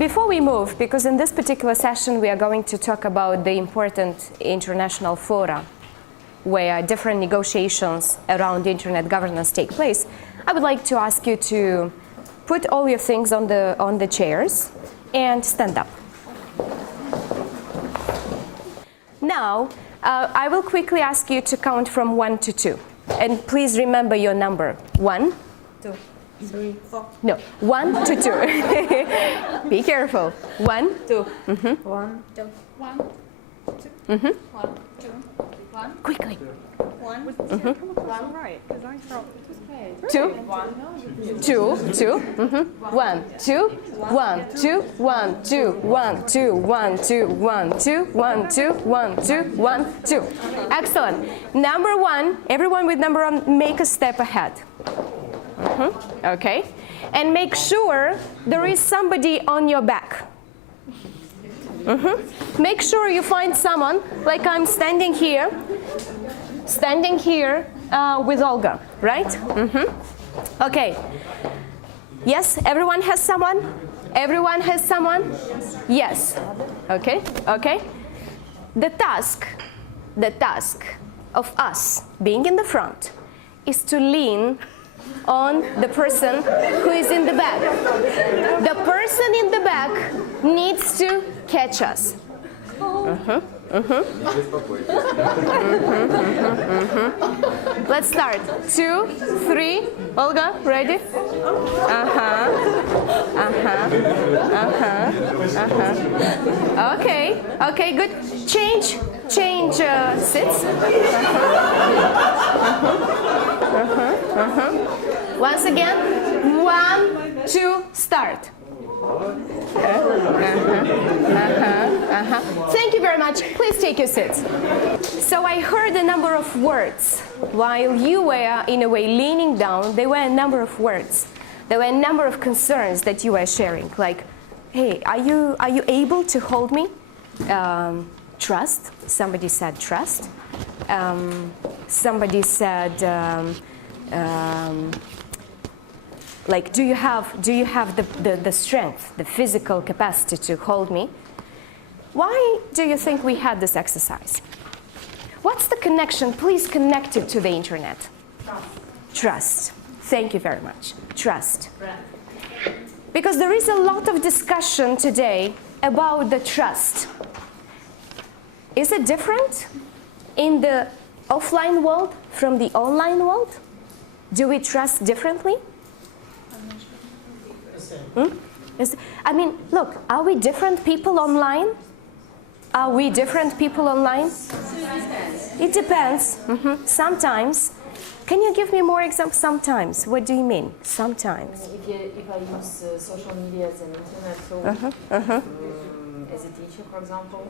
before we move, because in this particular session we are going to talk about the important international fora where different negotiations around internet governance take place, I would like to ask you to put all your things on the chairs and stand up. Now, I will quickly ask you to count from 1 to 2. And please remember your number. 1, 2, 3, 4. no, 1 to 2. Be careful. 1, 2. 1, 2. 1, 2, 1, 2, 1. Quickly. 1, 1 right, because I thought it was okay. 2, 2, 2, 1, 2, 1, 2, 1, 2, 1, 2, 1, 2, 1, 2, 1, 2, 1, 2, 1, 2. Excellent. Number 1, everyone with number 1, make a step ahead. Okay. And make sure there is somebody on your back. Make sure you find someone, like I'm standing here with Olga, right? Okay. Yes, everyone has someone? Everyone has someone? Yes. Okay, okay. The task of us being in the front is to lean on the person who is in the back. The person in the back needs to catch us. Let's start. 2, 3. Olga, ready? Okay. Okay, good. Change seats. Once again. 1, 2, start. Thank you very much. Please take your seats. So I heard a number of words. While you were, in a way, leaning down, there were a number of words. There were a number of concerns that you were sharing, like, hey, are you able to hold me? Trust. Somebody said trust. Somebody said, like, do you have the strength, the physical capacity to hold me? Why do you think we had this exercise? What's the connection? Please connect it to the internet. Trust. Thank you very much. Trust. Because there is a lot of discussion today about the trust. Is it different in the offline world from the online world? Do we trust differently? I mean, look, are we different people online? Are we different people online? It depends. Sometimes. Can you give me more examples? Sometimes. What do you mean? Sometimes. If I use social media as an internet tool, as a teacher, for example,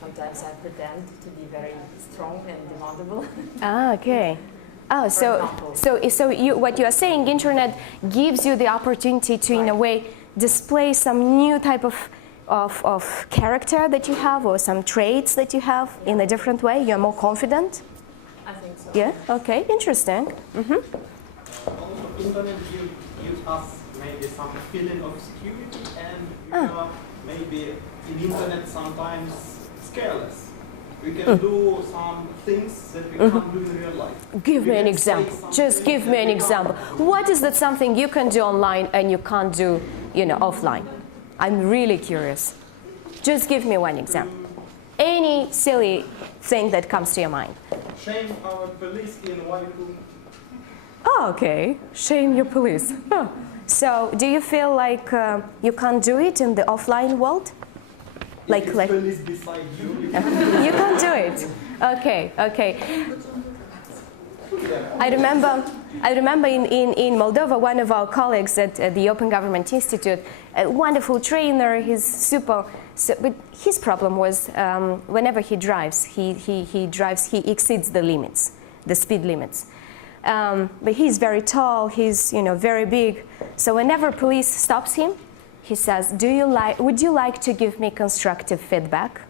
sometimes I pretend to be very strong and demandable. Okay. Oh, what you are saying, internet gives you the opportunity to, in a way, display some new type of character that you have, or some traits that you have in a different way. You're more confident. I think so. Yeah. Okay. Interesting. On the internet, gives us maybe some feeling of security, and we are maybe in internet sometimes careless. We can do some things that we can't do in real life. Give me an example. Just give me an example. What is that something you can do online and you can't do, offline? I'm really curious. Just give me one example. Any silly thing that comes to your mind. Shame our police in Waiku. Oh, okay. Shame your police. Huh. So, do you feel like you can't do it in the offline world? Like police beside you. You can't do it. Okay, okay. I remember in Moldova, one of our colleagues at the Open Government Institute, a wonderful trainer. He's super. But his problem was whenever he drives, he exceeds the limits, the speed limits. But he's very tall. He's very big. So whenever police stops him, he says, would you like to give me constructive feedback?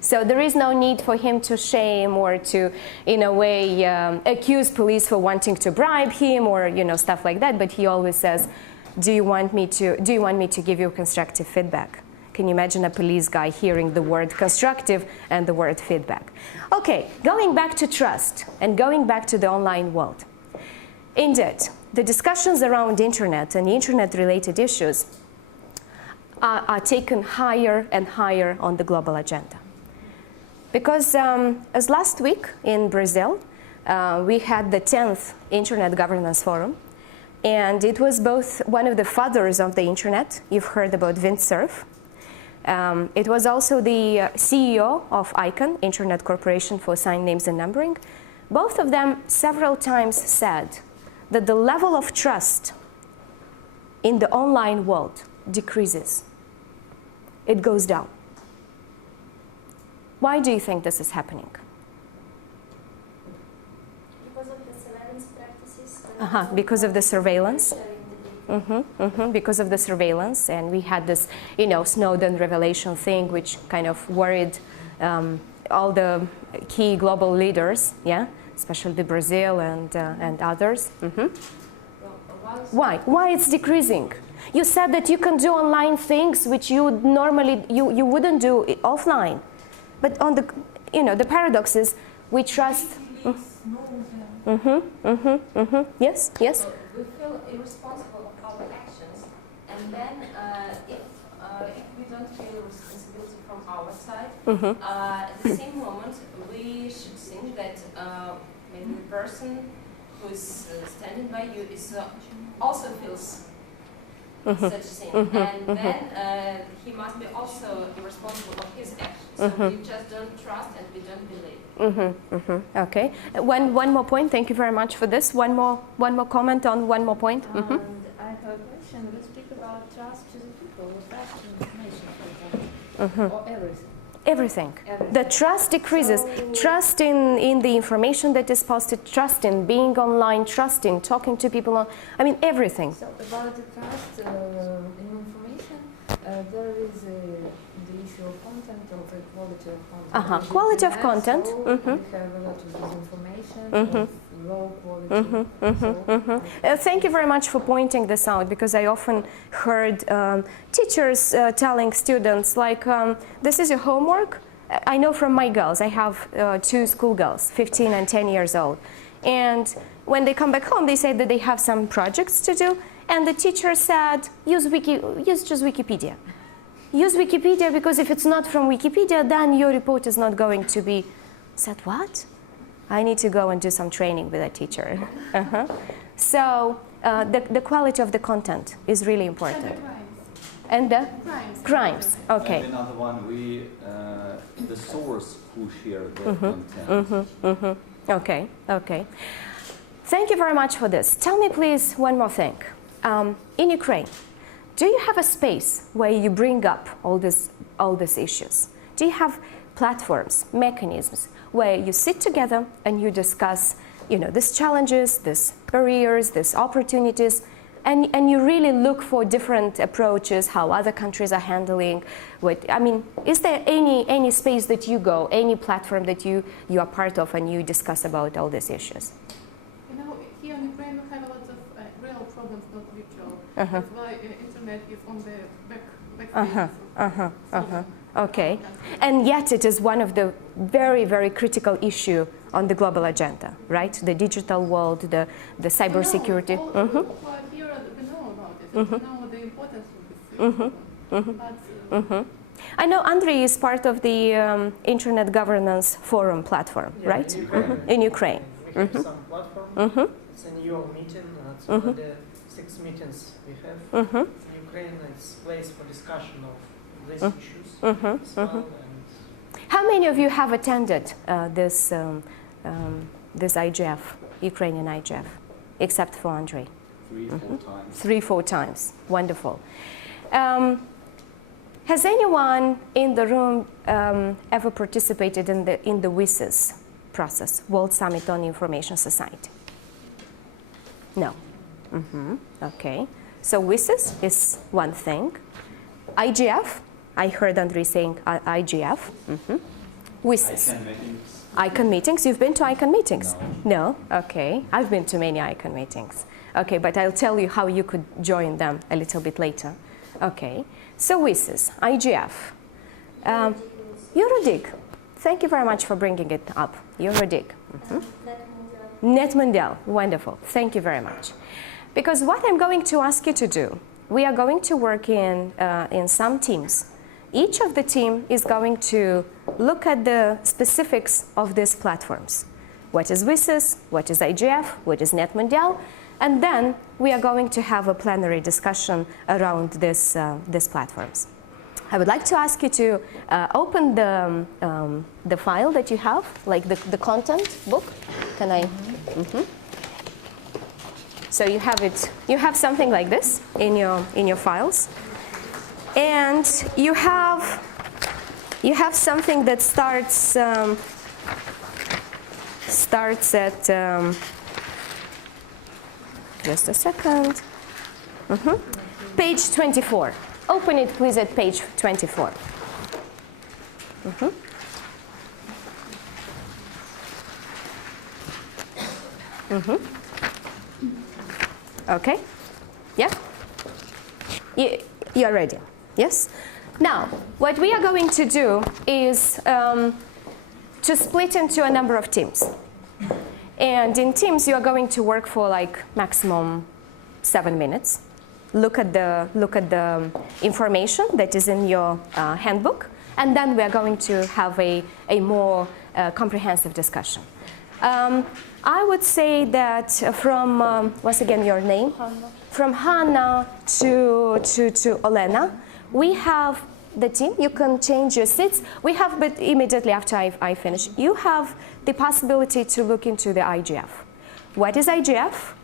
So there is no need for him to shame or to, in a way, accuse police for wanting to bribe him or, stuff like that. But he always says, do you want me to give you constructive feedback? Can you imagine a police guy hearing the word constructive and the word feedback? Okay, going back to trust and going back to the online world. Indeed, the discussions around internet and internet-related issues are taken higher and higher on the global agenda. Because as last week in Brazil, we had the 10th Internet Governance Forum, and it was both one of the fathers of the internet. You've heard about Vint Cerf. It was also the CEO of ICANN, Internet Corporation for Assigned Names and Numbering. Both of them several times said that the level of trust in the online world decreases. It goes down. Why do you think this is happening? Because of the surveillance practices. Because of the surveillance. Because of the surveillance, and we had this, Snowden revelation thing, which kind of worried all the key global leaders, especially Brazil and others. Why it's decreasing? You said that you can do online things which you would normally you wouldn't do offline, but on the paradox is we trust. Yes. So we feel irresponsible of our actions, and then if we don't feel responsibility from our side, at the same moment we should think that maybe the person who is standing by you is also feels such thing, and then he must be also responsible of his actions. So we just don't trust and we don't believe. Okay. One more point. Thank you very much for this. One more comment on one more point. And I have a question. We speak about trust to the people. What about information, for example, or everything? Everything. The trust decreases. Trust in the information that is posted, trust in being online, trust in talking to people. Everything. So about the trust in information, there is the issue of content or the quality of content. Quality of content. So we have a lot of disinformation, of low quality. Thank you very much for pointing this out, because I often heard teachers telling students, like, this is your homework. I know from my girls, I have 2 schoolgirls, 15 and 10 years old. And when they come back home, they say that they have some projects to do, and the teacher said, use just Wikipedia. Use Wikipedia, because if it's not from Wikipedia, then your report is not going to be. I said, what? I need to go and do some training with a teacher. So the quality of the content is really important. And the crimes. Okay. And another one, the source who share the content. Okay. Thank you very much for this. Tell me, please, one more thing. In Ukraine, do you have a space where you bring up all these issues? Do you have platforms, mechanisms, where you sit together and you discuss, these challenges, these barriers, these opportunities, and you really look for different approaches, how other countries are handling is there any space that you go, any platform that you are part of and you discuss about all these issues? Here in Ukraine we have a lot of real problems, not virtual. That's why internet is on the back. Okay. And yet it is one of the very, very critical issue on the global agenda, right? The digital world, the cybersecurity. Here we know about it. We know the importance of this. I know Andrei is part of the Internet Governance Forum platform, right? In Ukraine. We have some platform. It's an annual meeting. It's already 6 meetings we have. In Ukraine, it's a place for discussion of these issues as well. And how many of you have attended this IGF, Ukrainian IGF, except for Andrei? 3-4 times. 3-4 times. Wonderful. Has anyone in the room ever participated in the WSIS process, World Summit on Information Society? No. Okay. So WSIS is one thing. IGF, I heard Andrei saying IGF. WSIS. meetings. ICANN meetings. You've been to ICANN meetings? No. Okay. I've been to many ICANN meetings. Okay, but I'll tell you how you could join them a little bit later. Okay, so WSIS, IGF, EuroDIG. Thank you very much for bringing it up. EuroDIG. NetMundial, wonderful. Thank you very much. Because what I'm going to ask you to do, we are going to work in some teams. Each of the team is going to look at the specifics of these platforms. What is WSIS? What is IGF? What is NetMundial? And then we are going to have a plenary discussion around these platforms. I would like to ask you to open the file that you have, like the content book. Can I? So you have it. You have something like this in your files, and you have something that starts at just a second. Page 24. Open it, please, at page 24. Okay? Yeah? You're ready? Yes? Now, what we are going to do is to split into a number of teams. And in teams, you are going to work for like maximum 7 minutes. Look at the information that is in your handbook, and then we are going to have a more comprehensive discussion. I would say that from, once again, your name? Hanna. From Hanna to Olena, we have the team. You can change your seats. We have, but immediately after I finish, you have the possibility to look into the IGF. What is IGF?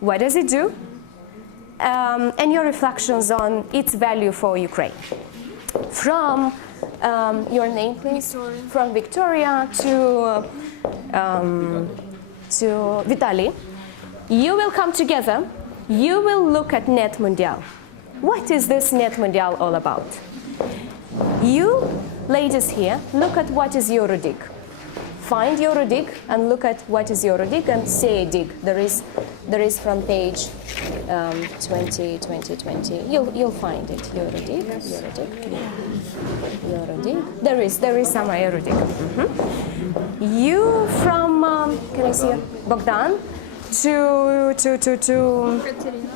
What does it do? And your reflections on its value for Ukraine. From your name, please. Victoria. From Victoria to Vitaly. You will come together. You will look at NetMundial. What is this NetMundial all about? You, ladies here, look at what is EuroDIG. Find EuroDIG and look at what is EuroDIG and SEEDIG. There is from page 20. You'll find it. EuroDIG, yes. EuroDIG. There is some EuroDIG. You from can I see it? Bogdan to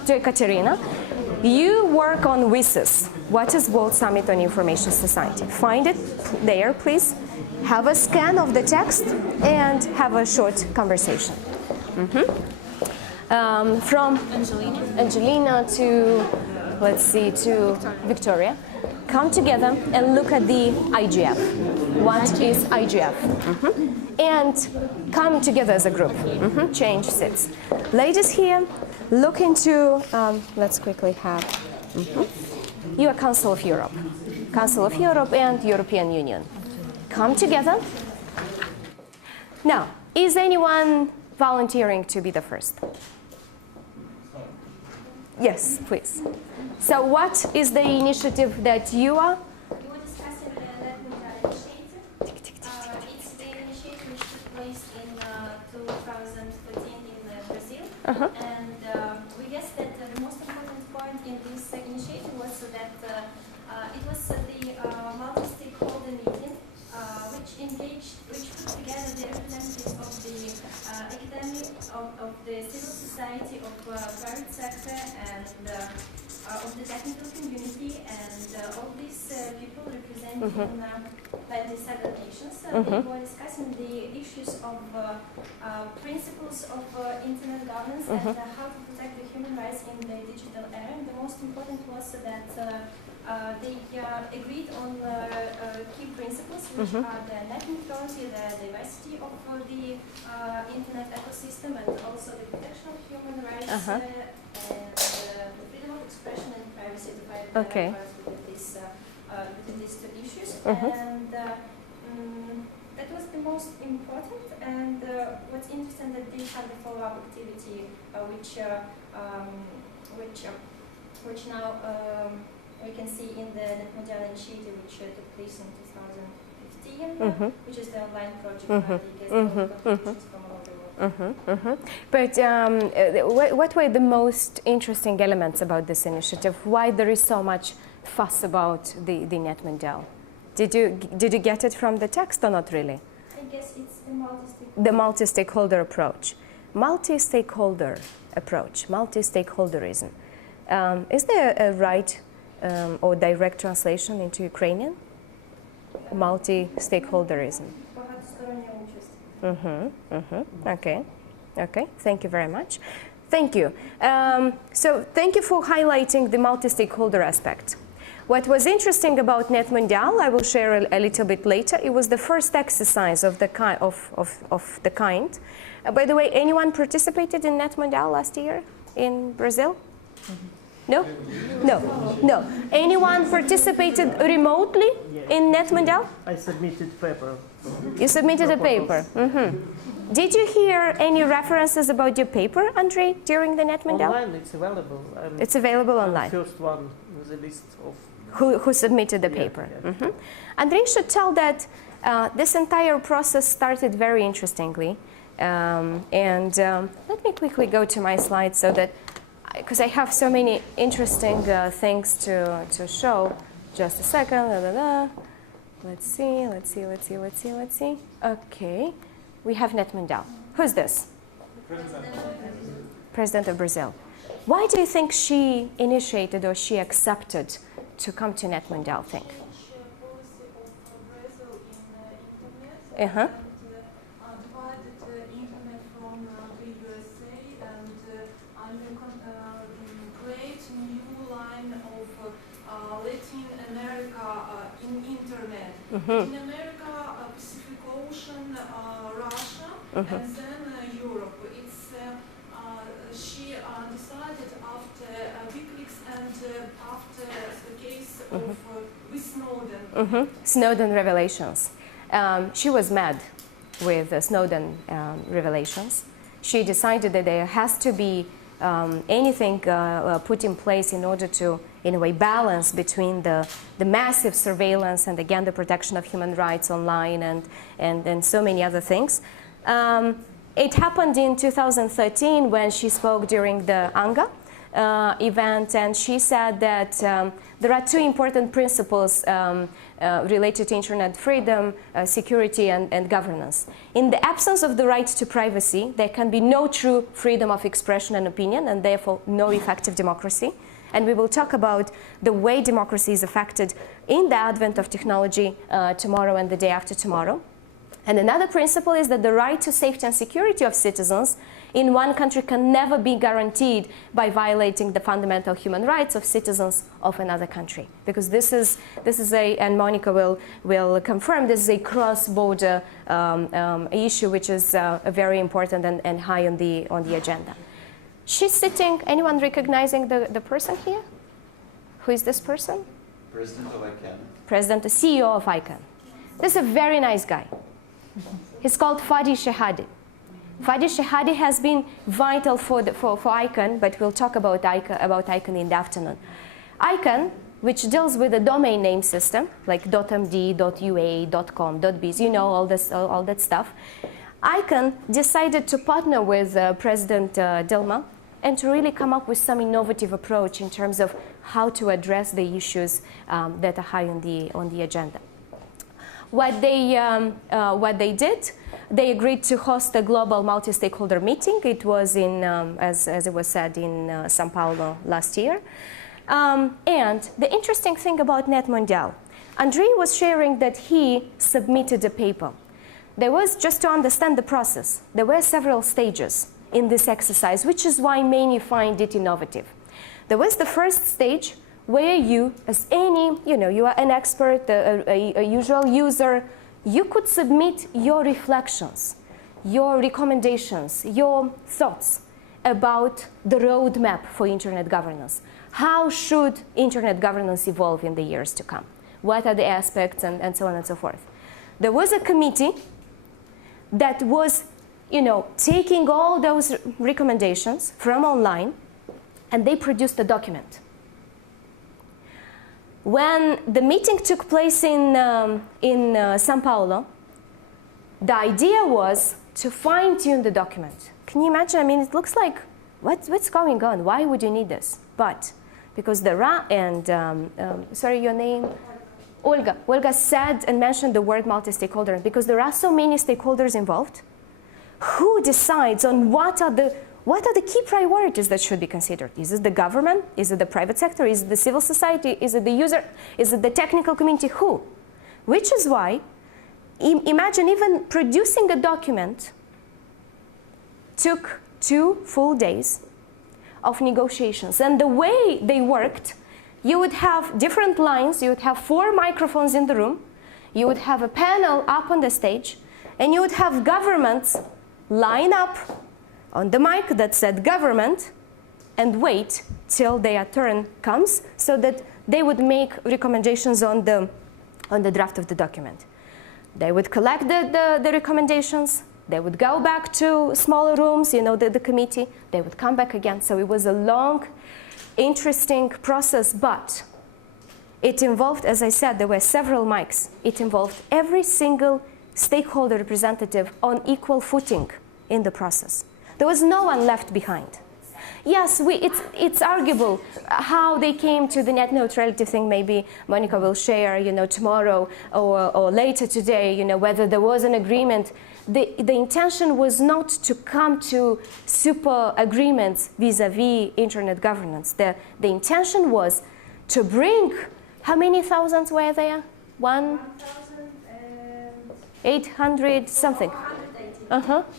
Ekaterina. You work on WSIS. What is World Summit on Information Society? Find it there, please. Have a scan of the text and have a short conversation. From Angelina to, let's see, to Victoria. Come together and look at the IGF. What is IGF? And come together as a group. Change seats. Ladies here, look into, let's quickly have, you are Council of Europe. Council of Europe and European Union. Come together. Now, is anyone volunteering to be the first? Yes, please. So what is the initiative that you are? We were discussing the NetMundial initiative. It's the initiative which took place in 2014 in Brazil. And we guess that the most important point in this initiative was that it was the multi-stakeholder meeting which put together the representatives of the academy, of the civil society, of private sector, and of the technical community, and all these people representing 97 nations. They were discussing the issues of principles of internet governance and how to protect the human rights in the digital era. And the most important was that they agreed on key principles, which are the net neutrality, the diversity of the internet ecosystem, and also the protection of human rights and the freedom of expression and privacy to fight with these two issues. And that was the most important. And what's interesting that they had the follow-up activity, which now we can see in the NetMundial initiative, which took place in 2015, which is the online project where they get contributions from all over the world. But what were the most interesting elements about this initiative? Why there is so much fuss about the NetMundial? Did you get it from the text or not really? I guess it's the multi-stakeholder. The multi-stakeholder approach. Multi-stakeholder approach, multi-stakeholderism. Is there a right or direct translation into Ukrainian? Multi-stakeholderism. Багатостороння участь. Okay. Okay. Thank you very much. Thank you. So thank you for highlighting the multi-stakeholder aspect. What was interesting about NetMundial, I will share a little bit later. It was the first exercise of the kind. By the way, anyone participated in NetMundial last year in Brazil? No? No. Anyone participated remotely in NetMundial? I submitted paper. You submitted a paper. Did you hear any references about your paper, Andrei, during the NetMundial? Online, it's available. It's available online. The first one with a list of who submitted the paper. Andrei should tell that this entire process started very interestingly. Let me quickly go to my slides so that, because I have so many interesting things to show. Just a second. Let's see. Okay, we have NetMundial. Who's this? President of Brazil. Why do you think she initiated or she accepted to come to NetMundial, think? Internet from the USA and create new line of Latin America in internet. In America, Pacific Ocean, Russia, and then Europe. She decided after WikiLeaks and after the case of with Snowden. Snowden revelations. She was mad with Snowden revelations. She decided that there has to be anything put in place in order to, in a way, balance between the massive surveillance and, again, the protection of human rights online and so many other things. It happened in 2013 when she spoke during the ANGA event, and she said that there are two important principles related to internet freedom, security, and governance. In the absence of the right to privacy, there can be no true freedom of expression and opinion, and therefore no effective democracy. And we will talk about the way democracy is affected in the advent of technology tomorrow and the day after tomorrow. And another principle is that the right to safety and security of citizens in one country can never be guaranteed by violating the fundamental human rights of citizens of another country. Because this is and Monica will confirm, this is a cross-border issue which is very important and high on the agenda. She's sitting, anyone recognizing the person here? Who is this person? President of ICANN. President, the CEO of ICANN. This is a very nice guy. He's called Fadi Shehadi. Fadi Shehadi has been vital for ICANN, but we'll talk about ICANN in the afternoon. ICANN, which deals with the domain name system, like .md, .ua, .com, .biz, you know, all that stuff. ICANN decided to partner with President Dilma and to really come up with some innovative approach in terms of how to address the issues that are high on the agenda. What they did, they agreed to host a global multi-stakeholder meeting. It was in, as it was said, in Sao Paulo last year. And the interesting thing about NetMundial, Andrei was sharing that he submitted a paper. There was, just to understand the process, there were several stages in this exercise, which is why many find it innovative. There was the first stage, where you, as any, you are an expert, a usual user, you could submit your reflections, your recommendations, your thoughts about the roadmap for internet governance. How should internet governance evolve in the years to come? What are the aspects and so on and so forth? There was a committee that was, taking all those recommendations from online, and they produced a document. When the meeting took place in Sao Paulo, the idea was to fine-tune the document. Can you imagine? I mean, it looks like, what's going on? Why would you need this? But because there are, and sorry, your name? Olga. Olga said and mentioned the word multi-stakeholder, because there are so many stakeholders involved. Who decides on what are the key priorities that should be considered? Is it the government? Is it the private sector? Is it the civil society? Is it the user? Is it the technical community? Who? Which is why, imagine even producing a document took 2 full days of negotiations. And the way they worked, you would have different lines, you would have 4 microphones in the room, you would have a panel up on the stage, and you would have governments line up on the mic that said government and wait till their turn comes so that they would make recommendations on the draft of the document. They would collect the recommendations, they would go back to smaller rooms, you know, the committee, they would come back again. So it was a long, interesting process, but it involved, as I said, there were several mics. It involved every single stakeholder representative on equal footing in the process. There was no one left behind. Yes, it's arguable how they came to the net neutrality thing. Maybe Monica will share, you know, tomorrow or later today, you know, whether there was an agreement. The intention was not to come to super agreements vis-a-vis internet governance. The intention was to bring, how many thousands were there? 1,800 something.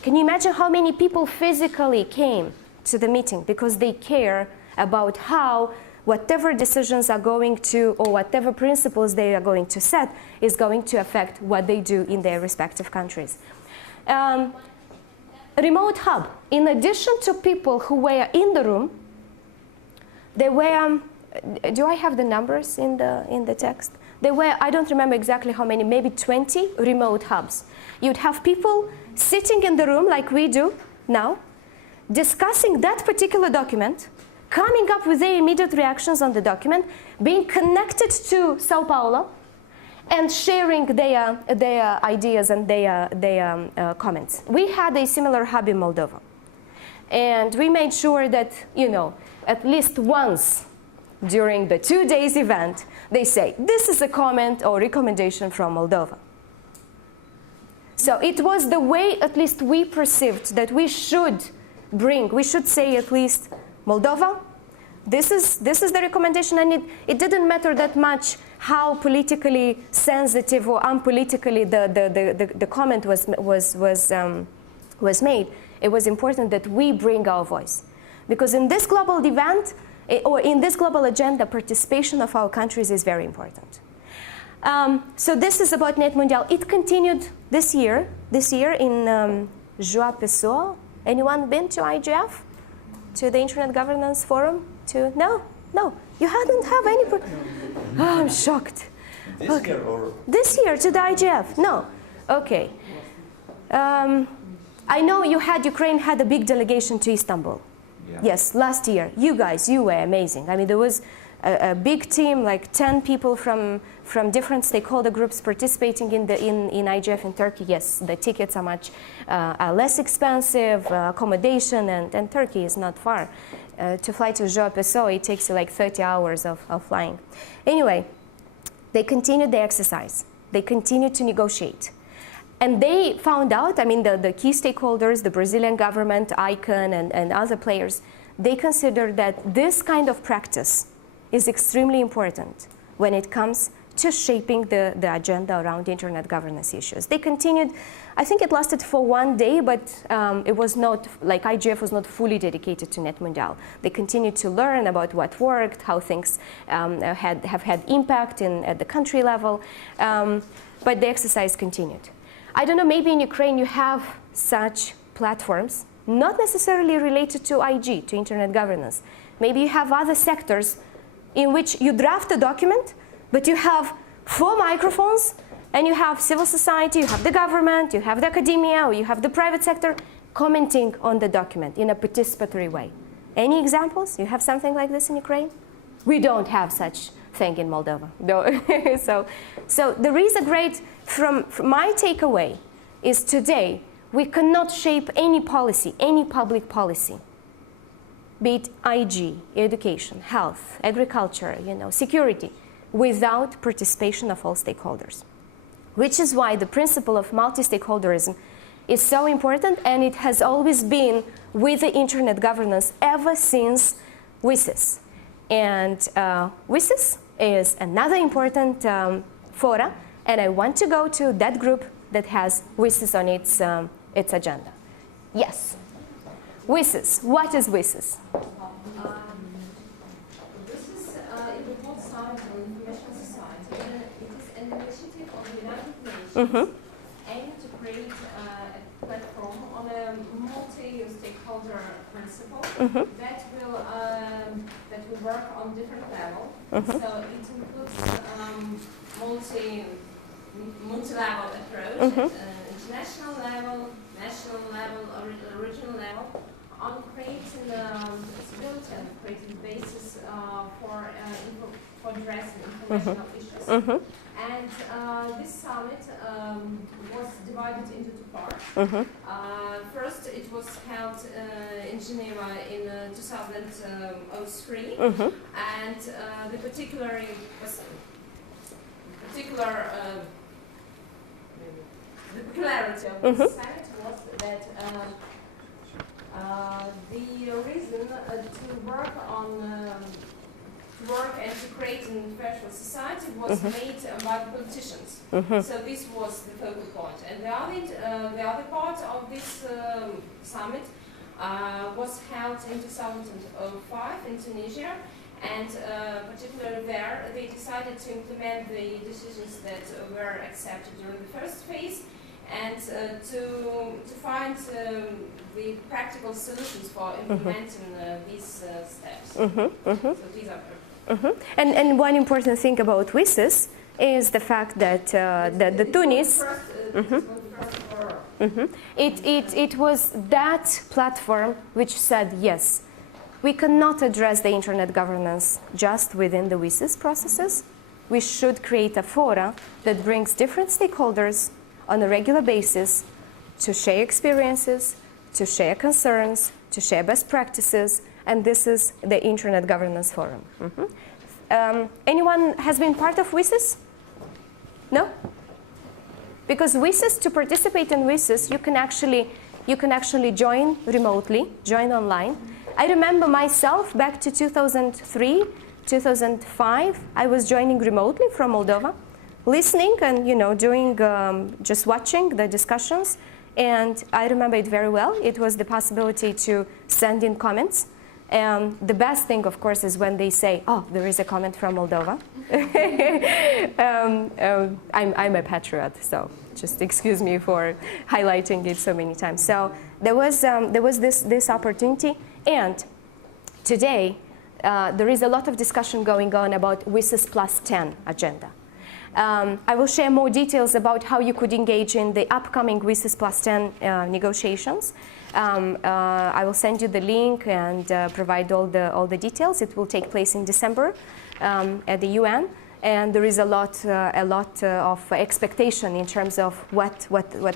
Can you imagine how many people physically came to the meeting because they care about how whatever decisions are going to, or whatever principles they are going to set, is going to affect what they do in their respective countries. Remote hub. In addition to people who were in the room, there were, do I have the numbers in the text? There were, I don't remember exactly how many, maybe 20 remote hubs. You'd have people sitting in the room like we do now, discussing that particular document, coming up with their immediate reactions on the document, being connected to Sao Paulo, and sharing their ideas and their comments. We had a similar hub in Moldova. And we made sure that, you know, at least once during the 2 days event, they say, this is a comment or recommendation from Moldova. So it was the way, at least we perceived, that we should bring, we should say at least, Moldova, this is the recommendation, and it didn't matter that much how politically sensitive or unpolitically the comment was made. It was important that we bring our voice. Because in this global event, or in this global agenda, participation of our countries is very important. So this is about NetMundial. It continued this year in João Pessoa. Anyone been to IGF? To the Internet Governance Forum? No? No. You hadn't have any... Oh, I'm shocked. This year or? This year to the IGF. No. Okay. I know Ukraine had a big delegation to Istanbul. Yeah. Yes, last year. You guys, you were amazing. I mean, there was a big team, like 10 people from different stakeholder groups participating in IGF in Turkey. Yes, the tickets are much less expensive, accommodation, and Turkey is not far. To fly to João Pessoa, it takes you like 30 hours of flying. Anyway, they continued the exercise. They continued to negotiate. And they found out, I mean, the key stakeholders, the Brazilian government, ICANN, and other players, they considered that this kind of practice is extremely important when it comes to shaping the agenda around internet governance issues. They continued, I think it lasted for 1 day, but it was not, like IGF was not fully dedicated to NetMundial. They continued to learn about what worked, how things have had impact at the country level, but the exercise continued. I don't know, maybe in Ukraine you have such platforms, not necessarily related to IG, to internet governance. Maybe you have other sectors in which you draft a document, but you have 4 microphones, and you have civil society, you have the government, you have the academia, or you have the private sector commenting on the document in a participatory way. Any examples? You have something like this in Ukraine? We don't have such thing in Moldova. So there is a great, from my takeaway is today, We cannot shape any policy, any public policy, be it IG, education, health, agriculture, security, without participation of all stakeholders. Which is why the principle of multi-stakeholderism is so important, and it has always been with the internet governance ever since WSIS. And WSIS is another important fora, and I want to go to that group that has WSIS on its agenda. Yes, WSIS. What is WSIS? This is in the World Summit on Information Society. It is an initiative of the United Nations aimed to create a platform on a multi-stakeholder principle that will work on different levels. So it includes multi-level approach at international level, national level, or regional level, on creating stability and creating basis for addressing international issues. And this summit was divided into two parts. First, it was held in Geneva in 2003, and the particular the peculiarity of this summit was that the reason to work and to create an universal society was made by the politicians. So this was the focal point. And the other part of this summit was held in 2005 in Tunisia. And particularly there, they decided to implement the decisions that were accepted during the first phase, and to find the practical solutions for implementing these steps. So these are. And one important thing about WSIS is the fact that the Tunis. It was that platform which said yes. We cannot address the internet governance just within the WSIS processes. We should create a fora that brings different stakeholders on a regular basis to share experiences, to share concerns, to share best practices, and this is the Internet Governance Forum. Anyone has been part of WSIS? No? Because WSIS, to participate in WSIS, you can actually join remotely, join online. I remember myself back to 2003, 2005, I was joining remotely from Moldova, listening and doing, just watching the discussions. And I remember it very well. It was the possibility to send in comments. And the best thing, of course, is when they say, oh, there is a comment from Moldova. I'm a patriot, so just excuse me for highlighting it so many times. So there was this opportunity. And today, there is a lot of discussion going on about WSIS Plus 10 agenda. I will share more details about how you could engage in the upcoming WSIS Plus 10 negotiations. I will send you the link and provide all the details. It will take place in December at the UN, and there is a lot of expectation in terms of what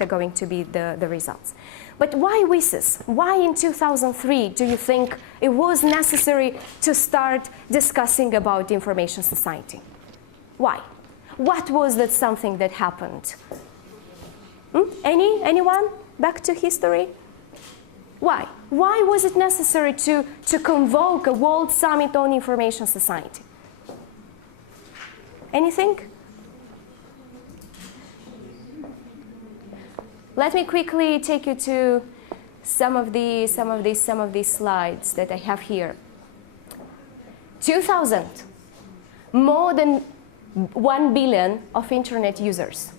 are going to be the results. But why WSIS? Why in 2003 do you think it was necessary to start discussing about the information society? Why? What was that something that happened? Anyone? Back to history? Why? Why was it necessary to convoke a World Summit on Information Society? Anything? Let me quickly take you to some of these slides that I have here. 2000, more than 1 billion of internet users.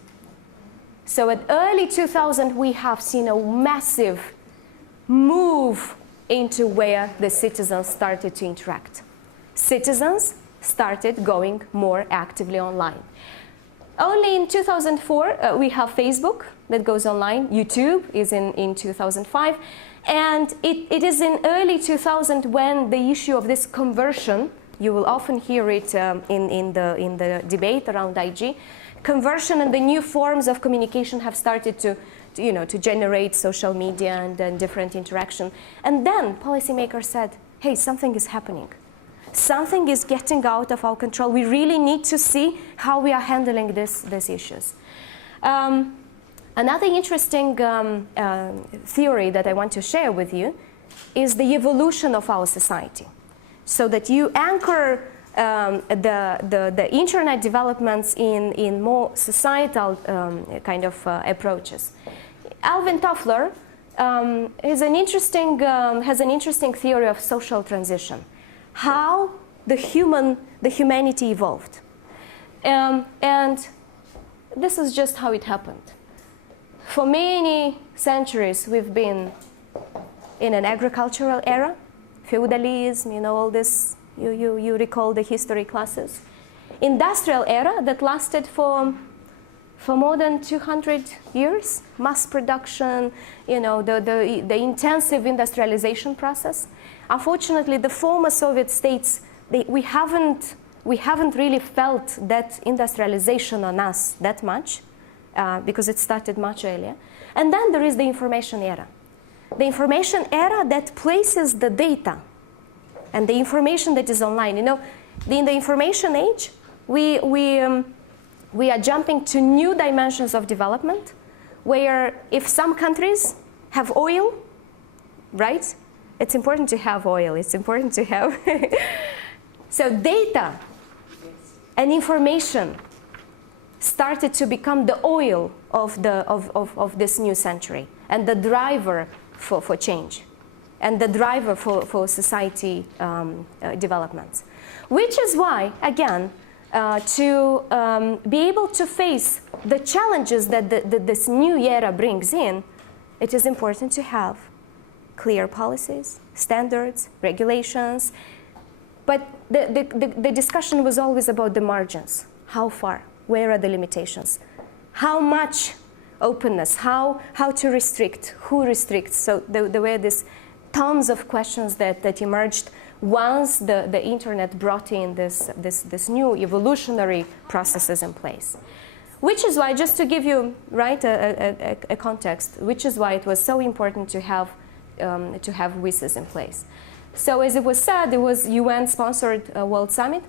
So at early 2000, we have seen a massive move into where the citizens started to interact. Citizens started going more actively online. Only in 2004, we have Facebook that goes online. YouTube is in 2005. And it is in early 2000 when the issue of this conversion You will often hear it in the debate around IG. Conversion and the new forms of communication have started to generate social media and different interaction. And then policymakers said, hey, something is happening. Something is getting out of our control. We really need to see how we are handling these issues. Another interesting theory that I want to share with you is the evolution of our society. So that you anchor the internet developments in more societal kind of approaches. Alvin Toffler has an interesting theory of social transition, how the humanity evolved. And this is just how it happened. For many centuries, we've been in an agricultural era, feudalism, all this, you recall the history classes. Industrial era that lasted for more than 200 years, mass production, the intensive industrialization process. Unfortunately, the former Soviet states, we haven't really felt that industrialization on us that much, because it started much earlier. And then there is the information era. The information era that places the data and the information that is online. In the information age, we are jumping to new dimensions of development, where if some countries have oil, right? It's important to have oil. It's important to have. So data and information started to become the oil of this new century and the driver for change and the driver for society developments. Which is why, again, to be able to face the challenges that this new era brings in, it is important to have clear policies, standards, regulations. But the discussion was always about the margins. How far? Where are the limitations? How much openness? How to restrict? Who restricts? So there were these tons of questions that emerged once the internet brought in this new evolutionary processes in place. Which is why, just to give you a context, which is why it was so important to have WSIS in place. So as it was said, it was UN-sponsored World Summit.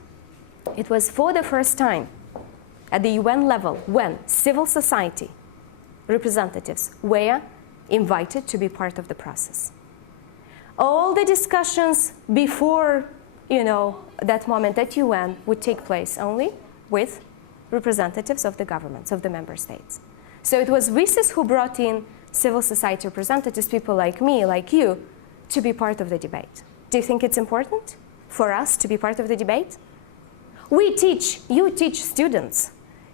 It was for the first time at the UN level when civil society representatives were invited to be part of the process. All the discussions before that moment at UN would take place only with representatives of the governments of the member states. So it was WSIS who brought in civil society representatives, people like me, like you, to be part of the debate. Do you think it's important for us to be part of the debate? You teach students.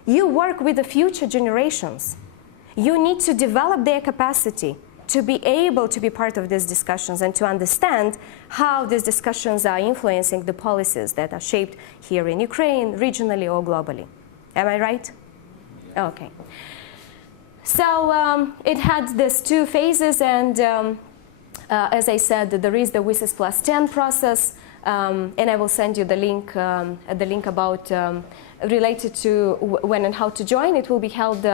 You work with the future generations. You need to develop their capacity to be able to be part of these discussions and to understand how these discussions are influencing the policies that are shaped here in Ukraine, regionally or globally. Am I right? Okay. So it had these two phases, and as I said, there is the WSIS plus 10 process, and I will send you the link about related to when and how to join. It will be held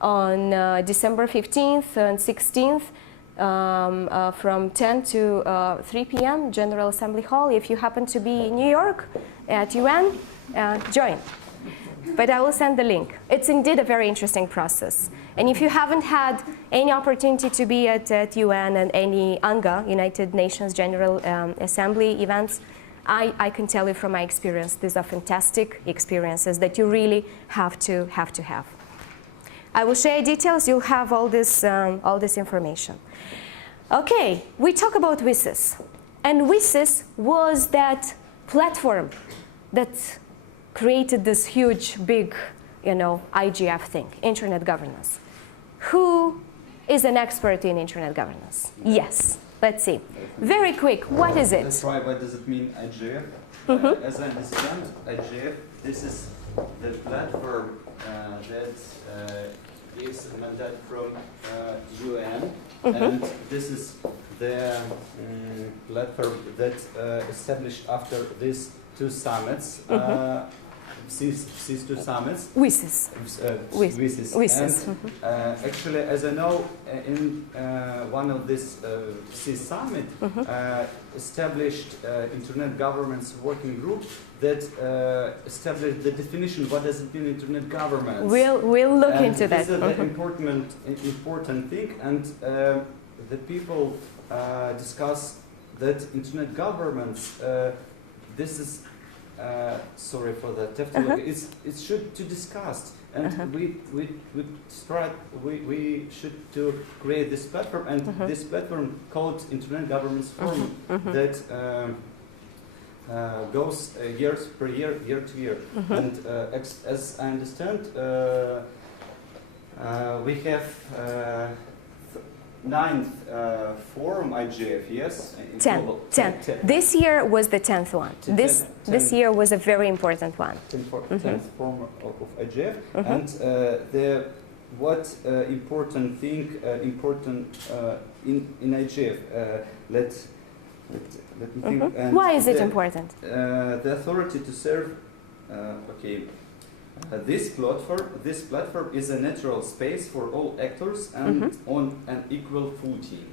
on December 15th and 16th from 10 to 3 p.m. General Assembly Hall. If you happen to be in New York at UN, join. But I will send the link. It's indeed a very interesting process. And if you haven't had any opportunity to be at UN and any UNGA, United Nations General Assembly events, I can tell you from my experience, these are fantastic experiences that you really have to have. I will share details. You'll have all this information. Okay, we talk about WSIS. And WSIS was that platform that created this huge, big, IGF thing, internet governance. Who is an expert in internet governance? Yes, let's see. Very quick, what is it? That's right, what does it mean, IGF? As I understand, IGF, this is the platform that is a mandate from UN, and this is the platform that established after this two summits. These two summits. WSIS. WSIS. And actually, as I know, in one of this CIS summit, established Internet Governance Working Group that established the definition what does it mean Internet governance. We'll look into that. This is the important thing, and the people discuss that Internet governance. This is. Sorry for the tautology. It should to discuss, and we should to create this platform, and this platform called Internet Governance Forum that goes year to year. And as I understand, we have. 9th forum IGF, yes? 10. This year was the 10th one. This year was a very important one. 10th forum of IGF. And what important thing in IGF? Let me think. And why is it important? The authority to serve. Okay. This platform is a natural space for all actors and on an equal footing.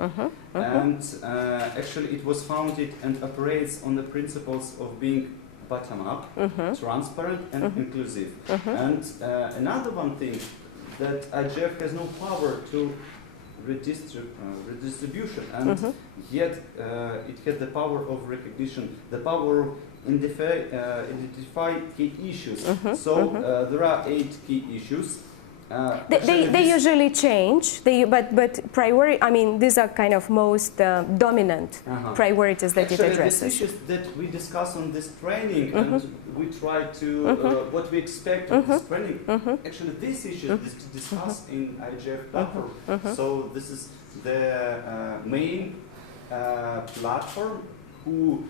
And actually it was founded and operates on the principles of being bottom-up, transparent and inclusive. And another one thing, that IGF has no power to redistribution, and yet it has the power of recognition, the power identify key issues. So there are 8 key issues. They usually change, but priority. I mean, these are kind of most dominant priorities that actually, it addresses. These issues that we discuss on this training, and we try to what we expect of this training. Actually, these issues discussed in IGF platform. So this is the main platform who.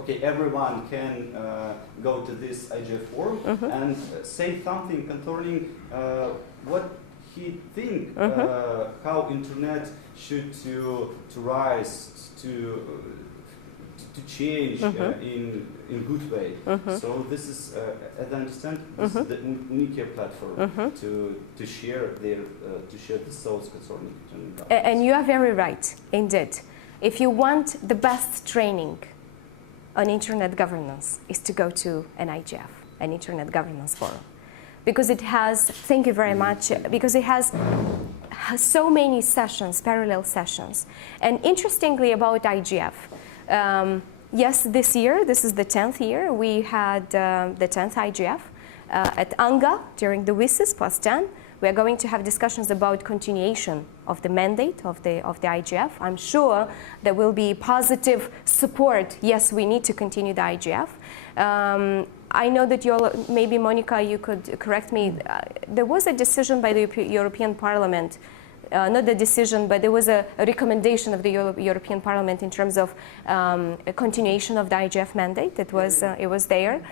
Okay, everyone can go to this IGF forum and say something concerning what he think, how internet should to rise, to change in good way. So this is, as I understand, this is the unique platform to share their the thoughts concerning internet. And you are very right, indeed. If you want the best training on internet governance, is to go to an IGF, an Internet Governance Forum, because it has. Thank you very much. Because it has so many sessions, parallel sessions, and interestingly about IGF. Yes, this year, this is the 10th year, we had the 10th IGF at ANGA during the WSIS plus 10. We are going to have discussions about continuation of the mandate of the IGF. I'm sure there will be positive support. Yes, we need to continue the IGF. I know that maybe Monica, you could correct me. There was a decision by the European Parliament. Not the decision, but there was a recommendation of the European Parliament in terms of a continuation of the IGF mandate. It was there,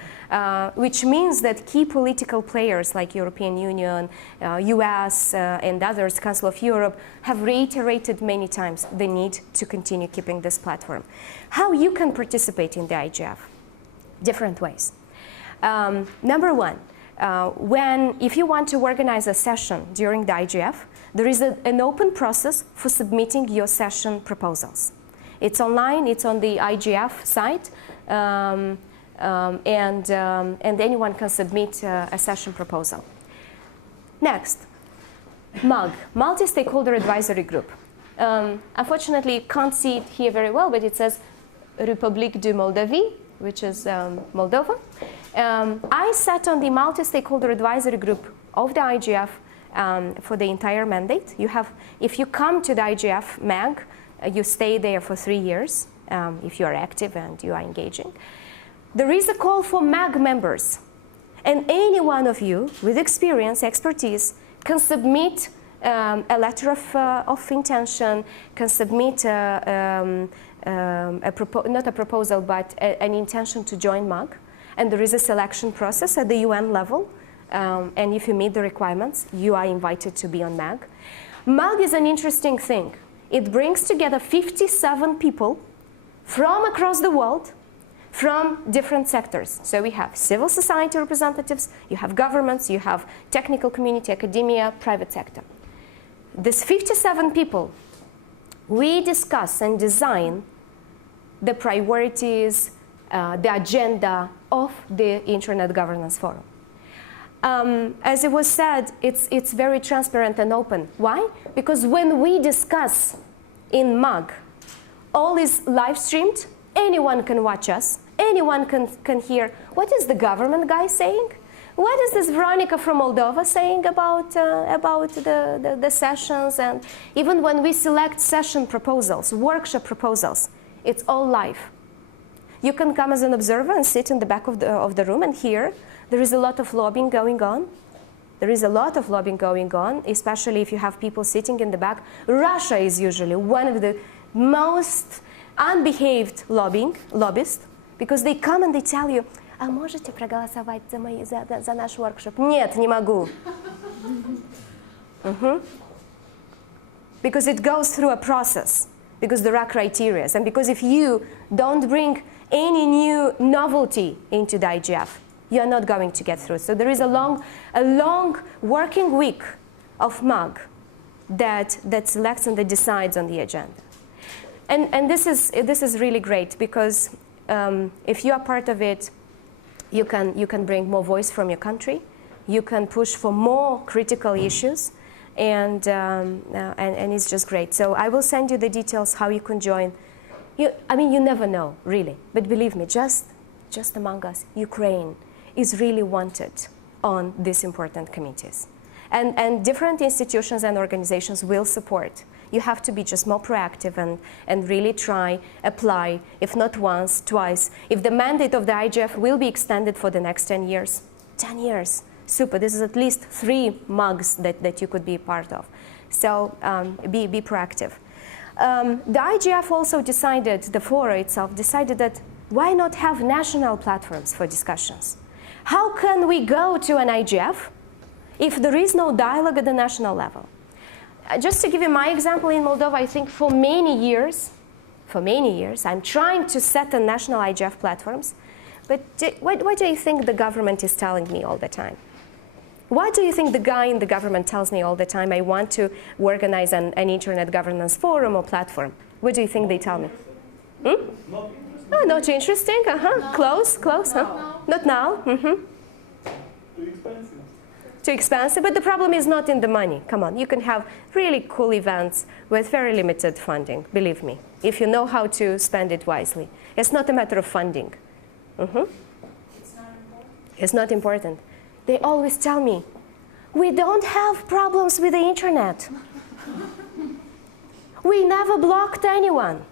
which means that key political players like European Union, US, and others, Council of Europe, have reiterated many times the need to continue keeping this platform. How you can participate in the IGF? Different ways. Number one, if you want to organize a session during the IGF, there is an open process for submitting your session proposals. It's online, it's on the IGF site, and anyone can submit a session proposal. Next, MUG, Multi-Stakeholder Advisory Group. Unfortunately, you can't see it here very well, but it says République de Moldavie, which is Moldova. I sat on the Multi-Stakeholder Advisory Group of the IGF for the entire mandate. If you come to the IGF MAG, you stay there for 3 years if you are active and you are engaging. There is a call for MAG members, and any one of you with experience, expertise, can submit a letter of intention, can submit not a proposal, but an intention to join MAG. And there is a selection process at the UN level. And if you meet the requirements, you are invited to be on MAG. MAG is an interesting thing. It brings together 57 people from across the world, from different sectors. So we have civil society representatives, you have governments, you have technical community, academia, private sector. These 57 people, we discuss and design the priorities, the agenda of the Internet Governance Forum. As it was said, it's very transparent and open. Why? Because when we discuss in MUG, all is live streamed, anyone can watch us, anyone can hear, what is the government guy saying? What is this Veronica from Moldova saying about the sessions? And even when we select session proposals, workshop proposals, it's all live. You can come as an observer and sit in the back of the room and hear. There is a lot of lobbying going on. There is a lot of lobbying going on, especially if you have people sitting in the back. Russia is usually one of the most unbehaved lobbyists, because they come and they tell you, а можете проголосовать за наш workshop? Нет, не могу. Because it goes through a process, because there are criteria, and because if you don't bring any new novelty into the IGF, you are not going to get through. So there is a long working week of MUG that selects and that decides on the agenda. And this is really great, because if you are part of it, you can bring more voice from your country. You can push for more critical issues, and it's just great. So I will send you the details how you can join. I mean, you never know, really. But believe me, just among us, Ukraine is really wanted on these important committees. And different institutions and organizations will support. You have to be just more proactive and really try, apply, if not once, twice. If the mandate of the IGF will be extended for the next 10 years, 10 years, super. This is at least 3 MUGs that you could be a part of. So be proactive. The IGF also decided, the fora itself decided that why not have national platforms for discussions? How can we go to an IGF if there is no dialogue at the national level? Just to give you my example, in Moldova, I think for many years, I'm trying to set a national IGF platforms. But what do you think the government is telling me all the time? Why do you think the guy in the government tells me all the time, I want to organize an Internet Governance Forum or platform? What do you think they tell me? Oh, not interesting? No. Close, huh? No. Not now? Too expensive. Too expensive, but the problem is not in the money. Come on, you can have really cool events with very limited funding, believe me, if you know how to spend it wisely. It's not a matter of funding. It's not important? It's not important. They always tell me, we don't have problems with the internet. We never blocked anyone.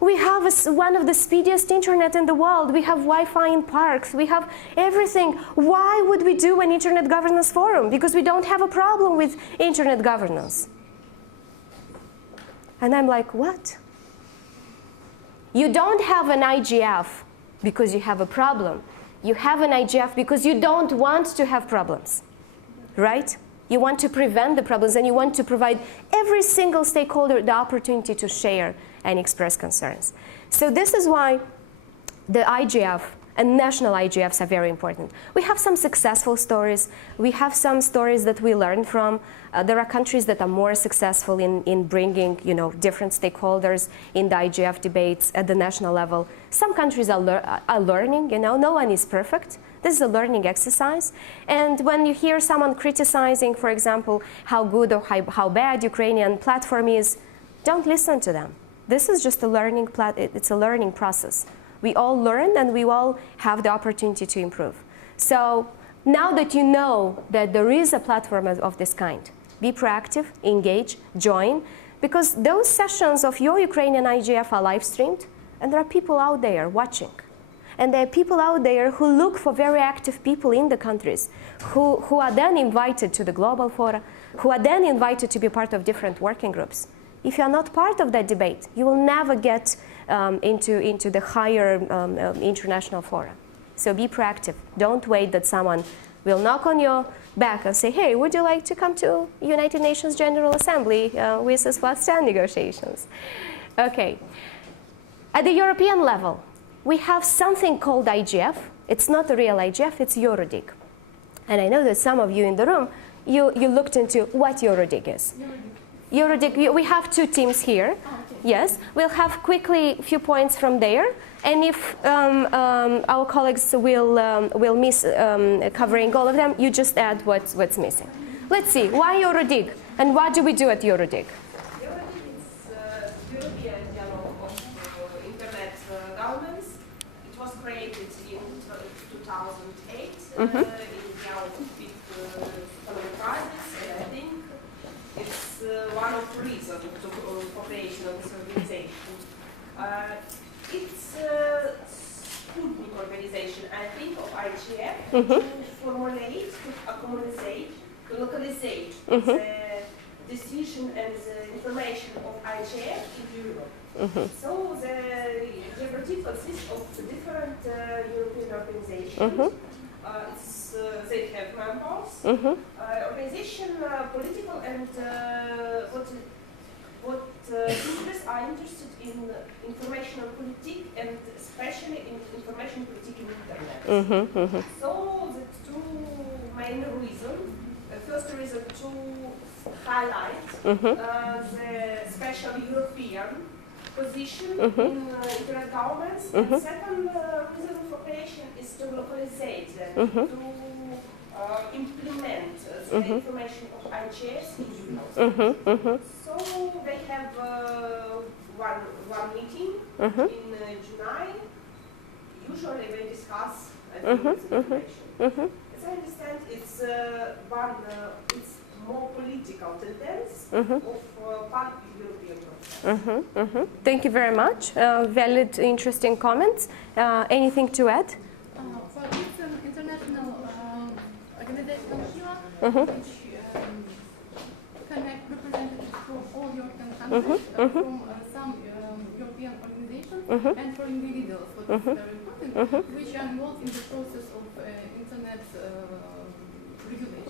We have one of the speediest internet in the world. We have Wi-Fi in parks. We have everything. Why would we do an Internet Governance Forum? Because we don't have a problem with internet governance. And I'm like, what? You don't have an IGF because you have a problem. You have an IGF because you don't want to have problems, right? You want to prevent the problems, and you want to provide every single stakeholder the opportunity to share and express concerns. So this is why the IGF and national IGFs are very important. We have some successful stories. We have some stories that we learn from. There are countries that are more successful in bringing, different stakeholders in the IGF debates at the national level. Some countries are learning, no one is perfect. This is a learning exercise. And when you hear someone criticizing, for example, how good or how bad Ukrainian platform is, don't listen to them. This is just a learning it's a learning process. We all learn, and we all have the opportunity to improve. So now that you know that there is a platform of this kind, be proactive, engage, join, because those sessions of your Ukrainian IGF are live streamed, and there are people out there watching. And there are people out there who look for very active people in the countries, who are then invited to the global fora, who are then invited to be part of different working groups. If you are not part of that debate, you will never get into the higher international fora. So be proactive. Don't wait that someone will knock on your back and say, hey, would you like to come to United Nations General Assembly WSIS +10 negotiations? Okay. At the European level, we have something called IGF. It's not a real IGF, it's EuroDIG. And I know that some of you in the room, you looked into what EuroDIG is. EuroDIG, we have two teams here. Yes, we'll have quickly a few points from there. And if our colleagues will miss covering all of them, you just add what's missing. Let's see, why EuroDIG? And what do we do at EuroDIG? EuroDIG is European Dialogue of Internet Governments. It was created in 2008 in the hour of big economic crisis, and I think it's one of the reasons for creation of this organization. It's a Sputnik organization, I think, of IGF to formulate, to accommodate, to localize the decision and the information of IGF in Europe. So the EuroDIG consists of different European organizations. They have members, organization, political, and what users are interested in informational politics, and especially in information politics in internet. So the two main reasons. First reason to highlight the special European position in internet governments, and second reason for creation is to localize them, to implement the information of IGS in Europe. So they have one meeting in July. Usually they discuss the information. As I understand, it's it's more political tendency of pan-European process. Thank you very much. Valid, interesting comments. Anything to add? For it's an international organizational pillar which connect representatives from all European countries, from some European organizations, and for individuals, what is very important, which are involved in the process of internet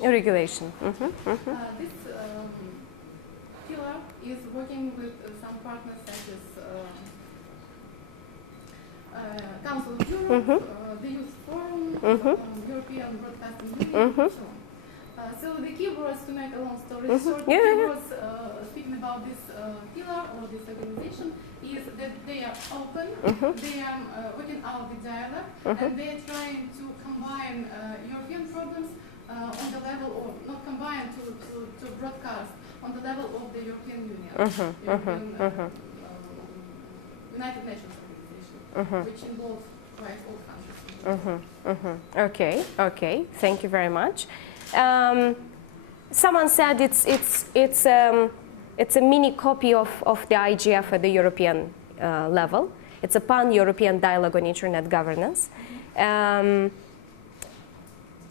regulation. This pillar is working with some partners such as Council of Europe, the Youth Forum, European Broadcasting Union, and so on. So the keywords, to make a long story short, the keywords speaking about this pillar or this organization is that they are open, they are working out the dialogue, and they are trying to combine European problems on the level of, not combine, to broadcast on the level of the European Union, European United Nations organization, which involves quite all countries. Okay, thank you very much. Someone said it's a mini copy of the IGF at the European level. It's a pan-European dialogue on internet governance.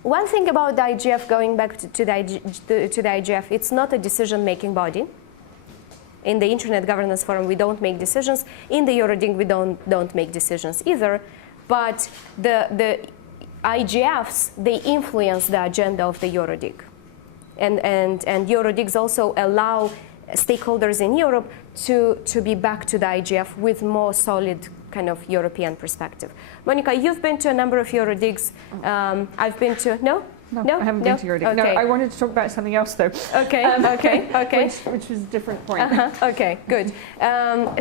One thing about the IGF, going back to the IGF, it's not a decision-making body. In the Internet Governance Forum, we don't make decisions. In the EuroDIG, we don't make decisions either. But the IGFs, they influence the agenda of the EuroDIG. And EuroDIGs also allow stakeholders in Europe to be back to the IGF with more solid kind of European perspective. Monica, you've been to a number of EuroDIGs. I've been to, no? No, I haven't been to EuroDIG. Okay. No, I wanted to talk about something else though. Okay, okay. Which was a different point. Okay, good. I've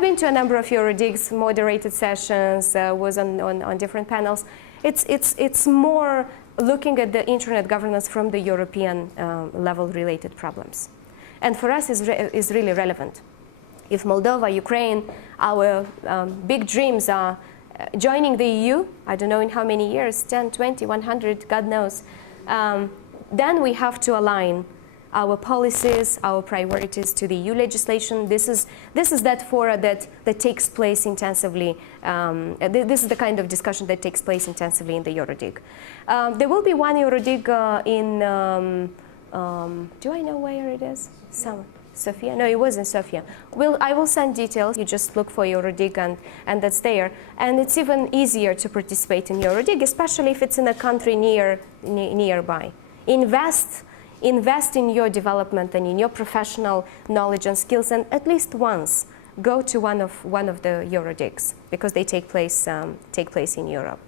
been to a number of EuroDIGs, moderated sessions, was on different panels. It's more looking at the internet governance from the European level related problems. And for us is really relevant. If Moldova, Ukraine, our big dreams are joining the EU, I don't know in how many years, 10, 20, 100, God knows, then we have to align our policies, our priorities to the EU legislation. This is that fora that takes place intensively. This is the kind of discussion that takes place intensively in the EuroDIG. There will be one EuroDIG in, do I know where it is? Sofia? No, it was in Sofia. I will send details. You just look for EuroDIG and that's there. And it's even easier to participate in EuroDIG, especially if it's in a country nearby. Invest in your development and in your professional knowledge and skills, and at least once go to one of the EuroDIGs because they take place in Europe.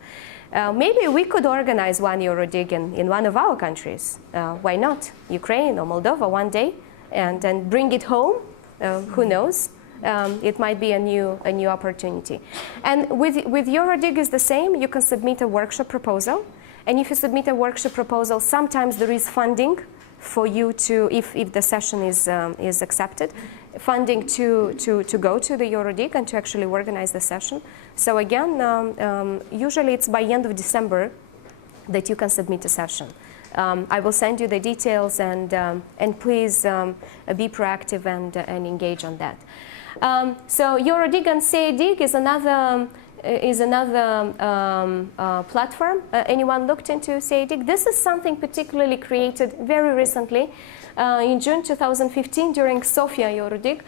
Maybe we could organize one EuroDIG in one of our countries. Why not? Ukraine or Moldova one day, and then bring it home. Who knows? It might be a new opportunity. And with EuroDIG is the same. You can submit a workshop proposal, and if you submit a workshop proposal, sometimes there is funding for you to, if the session is accepted, funding to go to the EuroDIG and to actually organize the session. So again, usually it's by end of December that you can submit a session. I will send you the details, and please be proactive and engage on that. So EuroDIG and SEEDIG is another platform. Anyone looked into SEEDIG? This is something particularly created very recently in June 2015 during Sofia EuroDIG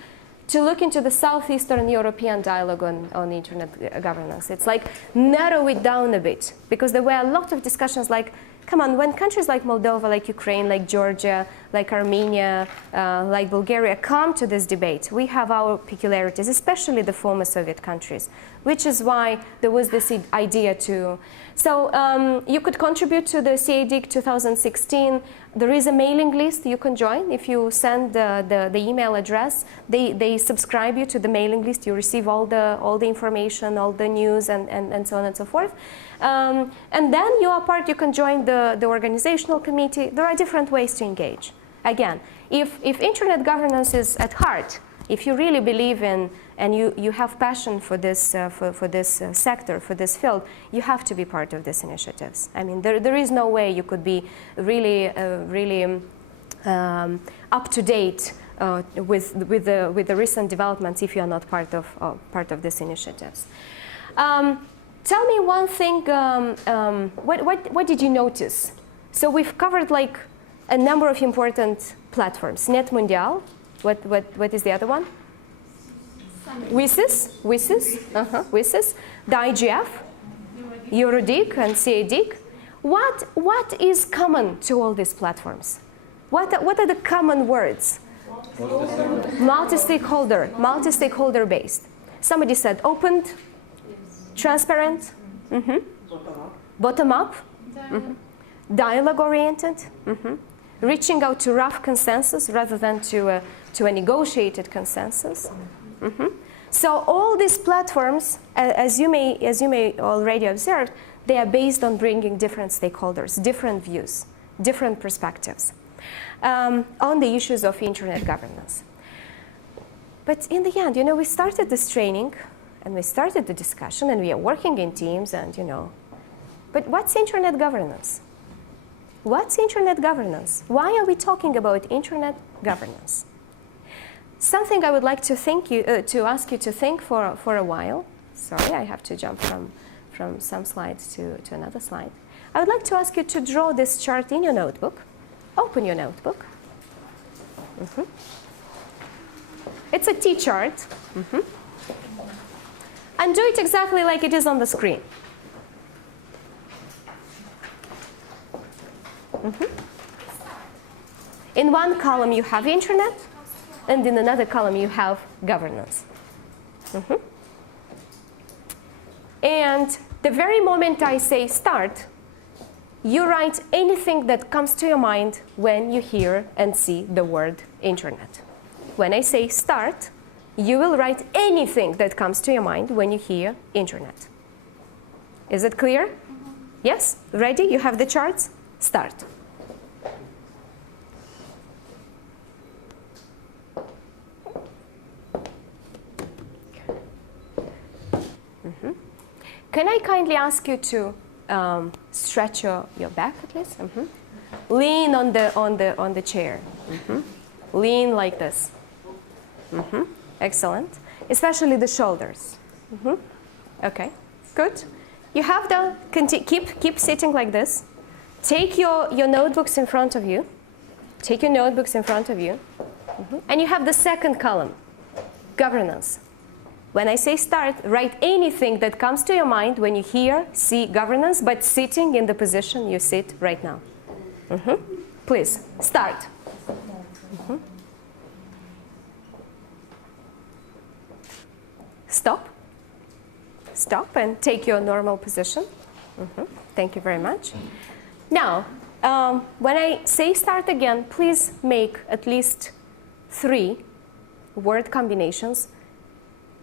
to look into the Southeastern European dialogue on internet governance. It's like narrow it down a bit, because there were a lot of discussions like, come on, when countries like Moldova, like Ukraine, like Georgia, like Armenia, like Bulgaria come to this debate, we have our peculiarities, especially the former Soviet countries, which is why there was this idea to... So you could contribute to the SEEDIG 2016. There is a mailing list you can join. If you send the email address, they subscribe you to the mailing list. You receive all the information, all the news, and so on and so forth. And then you are part, you can join the organizational committee. There are different ways to engage. Again, if internet governance is at heart, if you really believe in and you have passion for this sector, for this field, you have to be part of these initiatives. I mean, there is no way you could be really up to date with the recent developments if you are not part of these initiatives. Tell me one thing. What did you notice? So we've covered like a number of important platforms. NetMundial. What is the other one? WSIS, WSIS, the IGF, EuroDIG and SEEDIG. What is common to all these platforms? What are the common words? Multi-stakeholder based. Somebody said open, transparent, bottom up, dialogue oriented, reaching out to rough consensus rather than to a negotiated consensus. So all these platforms, as you may already observe, they are based on bringing different stakeholders, different views, different perspectives on the issues of internet governance. But in the end, we started this training and we started the discussion and we are working in teams and, but what's internet governance? What's internet governance? Why are we talking about internet governance? Something I would like to ask you to think for a while. Sorry, I have to jump from some slides to another slide. I would like to ask you to draw this chart in your notebook. Open your notebook. It's a T chart. And do it exactly like it is on the screen. In one column you have internet, and in another column you have governance. And the very moment I say start, you write anything that comes to your mind when you hear and see the word internet. When I say start, you will write anything that comes to your mind when you hear internet. Is it clear? Yes? Ready? You have the charts? Start. Can I kindly ask you to stretch your back at least? Lean on the chair. Lean like this. Excellent. Especially the shoulders. Okay, good. You have keep sitting like this. Take your notebooks in front of you. Take your notebooks in front of you. And you have the second column, governance. When I say start, write anything that comes to your mind when you see governance, but sitting in the position you sit right now. Please, start. Stop. Stop and take your normal position. Thank you very much. Now, when I say start again, please make at least 3 word combinations,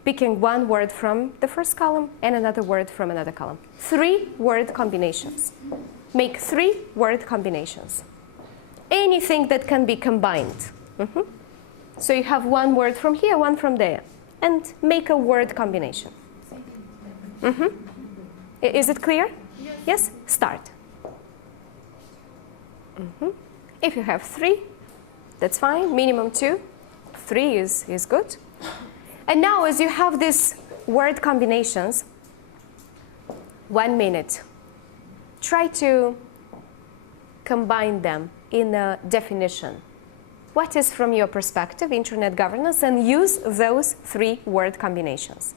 picking one word from the first column and another word from another column. 3 word combinations. Make 3 word combinations. Anything that can be combined. So you have one word from here, one from there, and make a word combination. Is it clear? Yes? Start. If you have 3, that's fine. Minimum 2. 3 is good. And now as you have these word combinations, 1 minute, try to combine them in a definition. What is, from your perspective, internet governance, and use those 3 word combinations.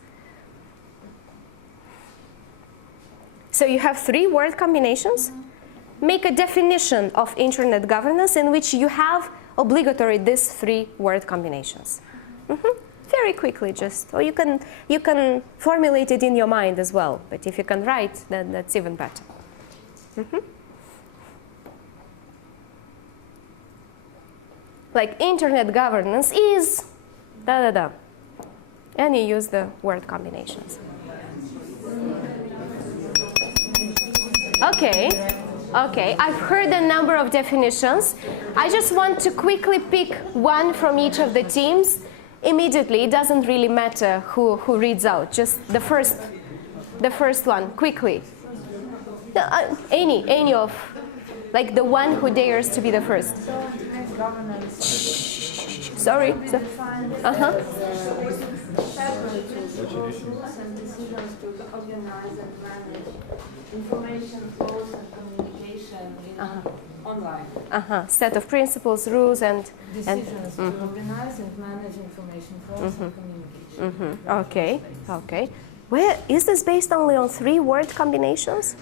So you have 3 word combinations. Make a definition of internet governance in which you have obligatory these 3 word combinations. Very quickly, just, or you can formulate it in your mind as well. But if you can write, then that's even better. Like internet governance is da da da, and you use the word combinations. Okay, I've heard a number of definitions. I just want to quickly pick one from each of the teams. Immediately, it doesn't really matter who reads out, just the first one, quickly. Any of, like the one who dares to be the first. Sorry. Information flows and communication online. Set of principles, rules, and Decisions to organize and manage information flows and communication. Okay. Where is this based only on 3 word combinations?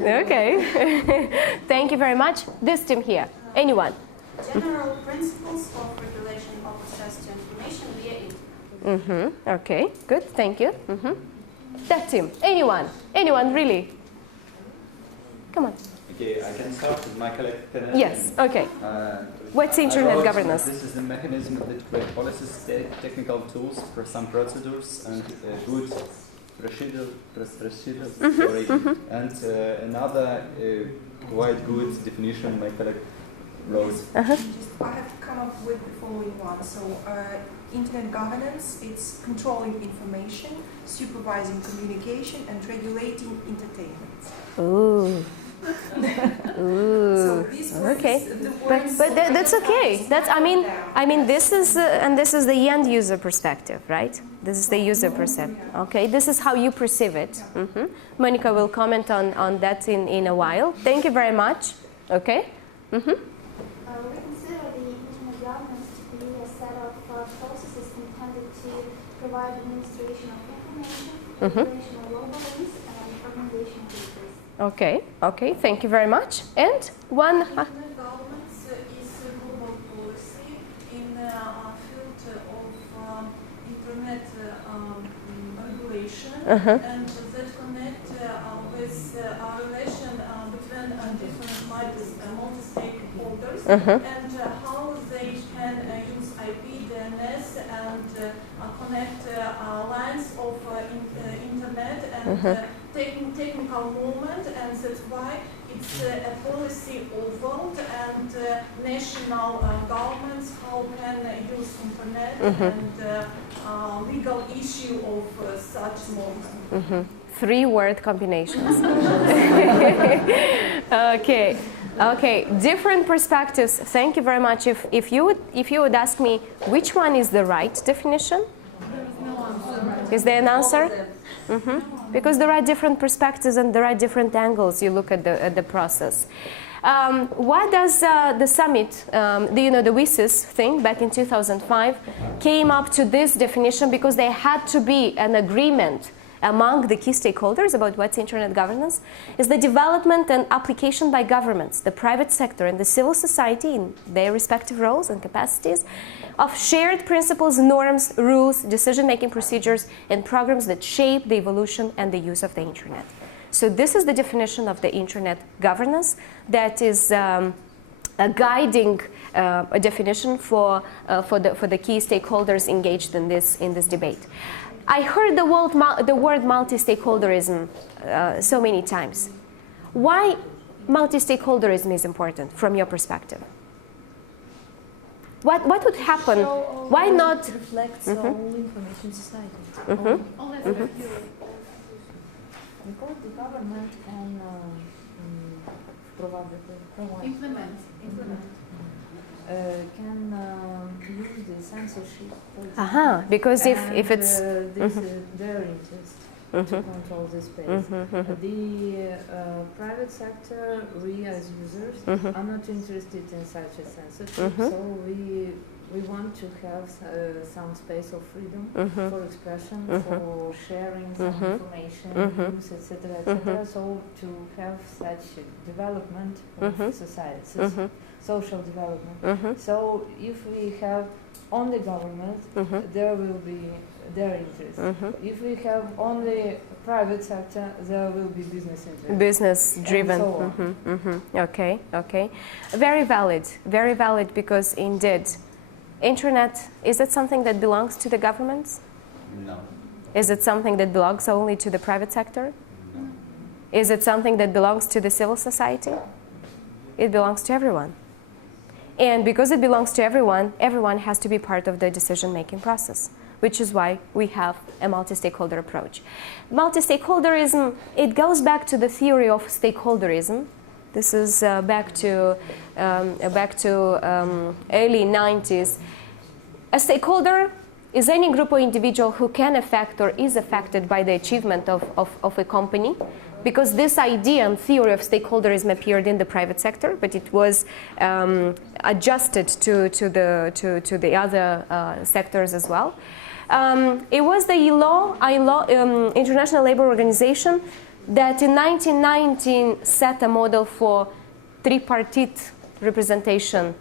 Okay. Thank you very much. This team here. Anyone? General principles of regulation of access to information via internet. Okay. Good. Thank you. That team. Anyone really? Come on. Okay, I can start with my collective. Yes. Okay. What's internet governance? This is the mechanism that creates policies, technical tools for some procedures, and good procedures. And another quite good definition my colleague wrote. I have come up with the following one. So, internet governance, it's controlling information, supervising communication, and regulating entertainment. Ooh. So this was Okay. the But that's okay. I mean this is and this is the end user perspective, right? This is the user perspective. Okay, this is how you perceive it. Monica will comment on that in a while. Thank you very much. Okay. We consider the internet governance to be a set of processes intended to provide administration of information, regulation of local links, and organization of users. Okay. Thank you very much. And one. Internet governance is a global policy in the field of internet regulation, and that connect with our relation between different multi-stakeholders, and how they can use IP, DNS, and connect lines of internet and technical movement, and that's why it's a policy of world and national governments how can use internet and legal issue of such movement. 3 word combinations. Okay. Different perspectives. Thank you very much. If you would ask me which one is the right definition, is there an answer? Because there are different perspectives and there are different angles you look at the process. Why does the summit, the WSIS thing back in 2005, came up to this definition? Because there had to be an agreement among the key stakeholders about what's internet governance is the development and application by governments, the private sector, and the civil society in their respective roles and capacities of shared principles, norms, rules, decision-making procedures, and programs that shape the evolution and the use of the internet. So this is the definition of the internet governance that is a guiding a definition for the key stakeholders engaged in this debate. I heard the word multi-stakeholderism so many times. Why multi-stakeholderism is important from your perspective? What would happen? Why not? It reflects all information society. Because the government can implement. Can use the censorship. Because if it's this is their interest to control the space. The private sector, we as users are not interested in such a censorship, so we want to have some space of freedom for expression, for sharing some information, news, etc., etc. So to have such development of society, social development. So if we have only government, there will be their interest. If we have only private sector, there will be business interest. Business driven. So Okay, okay. Very valid, because indeed, internet, is it something that belongs to the governments? No. Is it something that belongs only to the private sector? No. Is it something that belongs to the civil society? It belongs to everyone. And because it belongs to everyone, everyone has to be part of the decision-making process, which is why we have a multi-stakeholder approach. Multi-stakeholderism, it goes back to the theory of stakeholderism. This is back to early 90s. A stakeholder is any group or individual who can affect or is affected by the achievement of a company, because this idea and theory of stakeholderism appeared in the private sector, but it was adjusted to the other sectors as well. It was the ILO, International Labour Organization, that in 1919 set a model for tripartite representation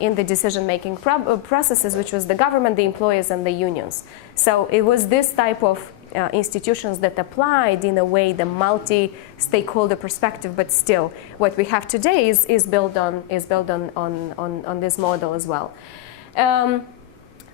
in the decision-making processes, which was the government, the employers, and the unions. So it was this type of institutions that applied, in a way, the multi-stakeholder perspective, but still, what we have today is built on this model as well.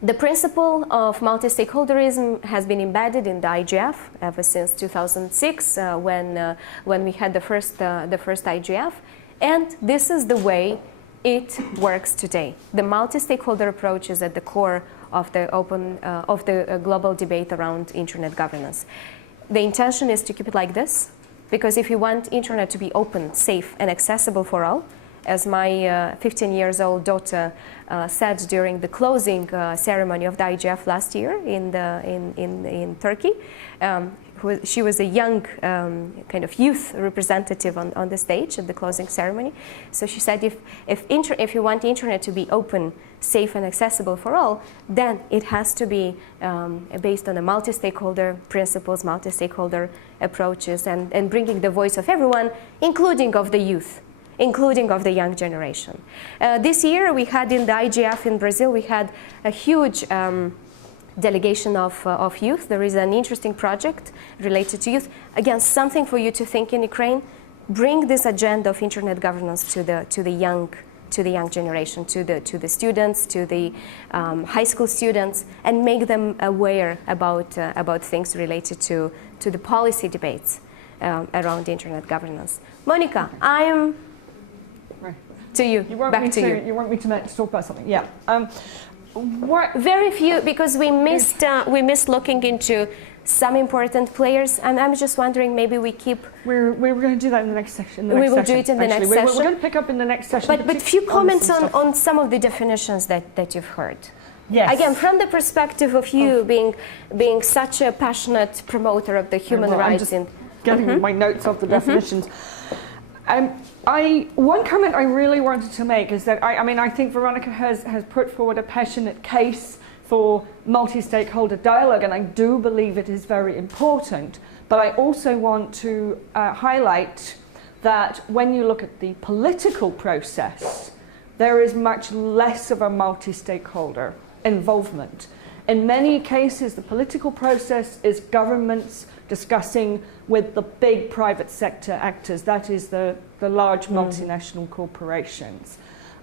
The principle of multi-stakeholderism has been embedded in the IGF ever since 2006, when we had the first IGF, and this is the way it works today. The multi-stakeholder approach is at the core of the global debate around internet governance. The intention is to keep it like this, because if you want internet to be open, safe, and accessible for all, as my 15-year-old daughter said during the closing ceremony of the IGF last year in Turkey. She was a young kind of youth representative on the stage at the closing ceremony. So she said, if you want the internet to be open, safe, and accessible for all, then it has to be based on a multi-stakeholder principles, multi-stakeholder approaches, and bringing the voice of everyone, including of the youth, including of the young generation. This year we had in the IGF in Brazil, we had a huge delegation of youth. There is an interesting project related to youth. Again, something for you to think in Ukraine. Bring this agenda of internet governance to the young generation, to the students, to the high school students, and make them aware about things related to the policy debates around internet governance. Monica, I'm to you. You want me to next talk about something? Yeah. Very few, because we missed looking into some important players, and I'm just wondering, maybe we keep. We're going to do that in the next session. We will do it in the next session. We're going to pick up in the next session. But few comments on some of the definitions that you've heard. Yes. Again, from the perspective of you being such a passionate promoter of the human rights. I'm just getting my notes of the definitions. One comment I really wanted to make is that I think Veronica has put forward a passionate case for multi-stakeholder dialogue, and I do believe it is very important. But I also want to highlight that when you look at the political process, there is much less of a multi-stakeholder involvement. In many cases, the political process is governments discussing with the big private sector actors, that is the large multinational corporations.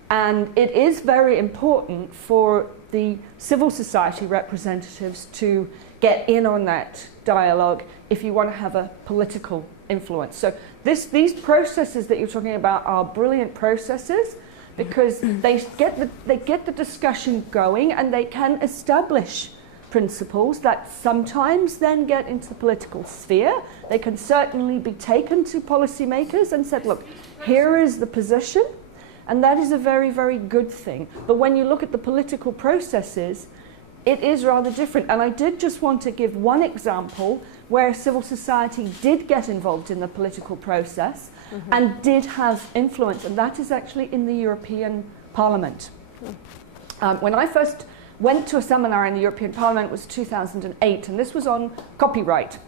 And it is very important for the civil society representatives to get in on that dialogue if you want to have a political influence. So these processes that you're talking about are brilliant processes because they get the discussion going and they can establish principles that sometimes then get into the political sphere. They can certainly be taken to policymakers and said, look, here is the position. And that is a very, very good thing. But when you look at the political processes, it is rather different. And I did just want to give one example where civil society did get involved in the political process and did have influence, and that is actually in the European Parliament. When I first went to a seminar in the European Parliament, it was 2008, and this was on copyright.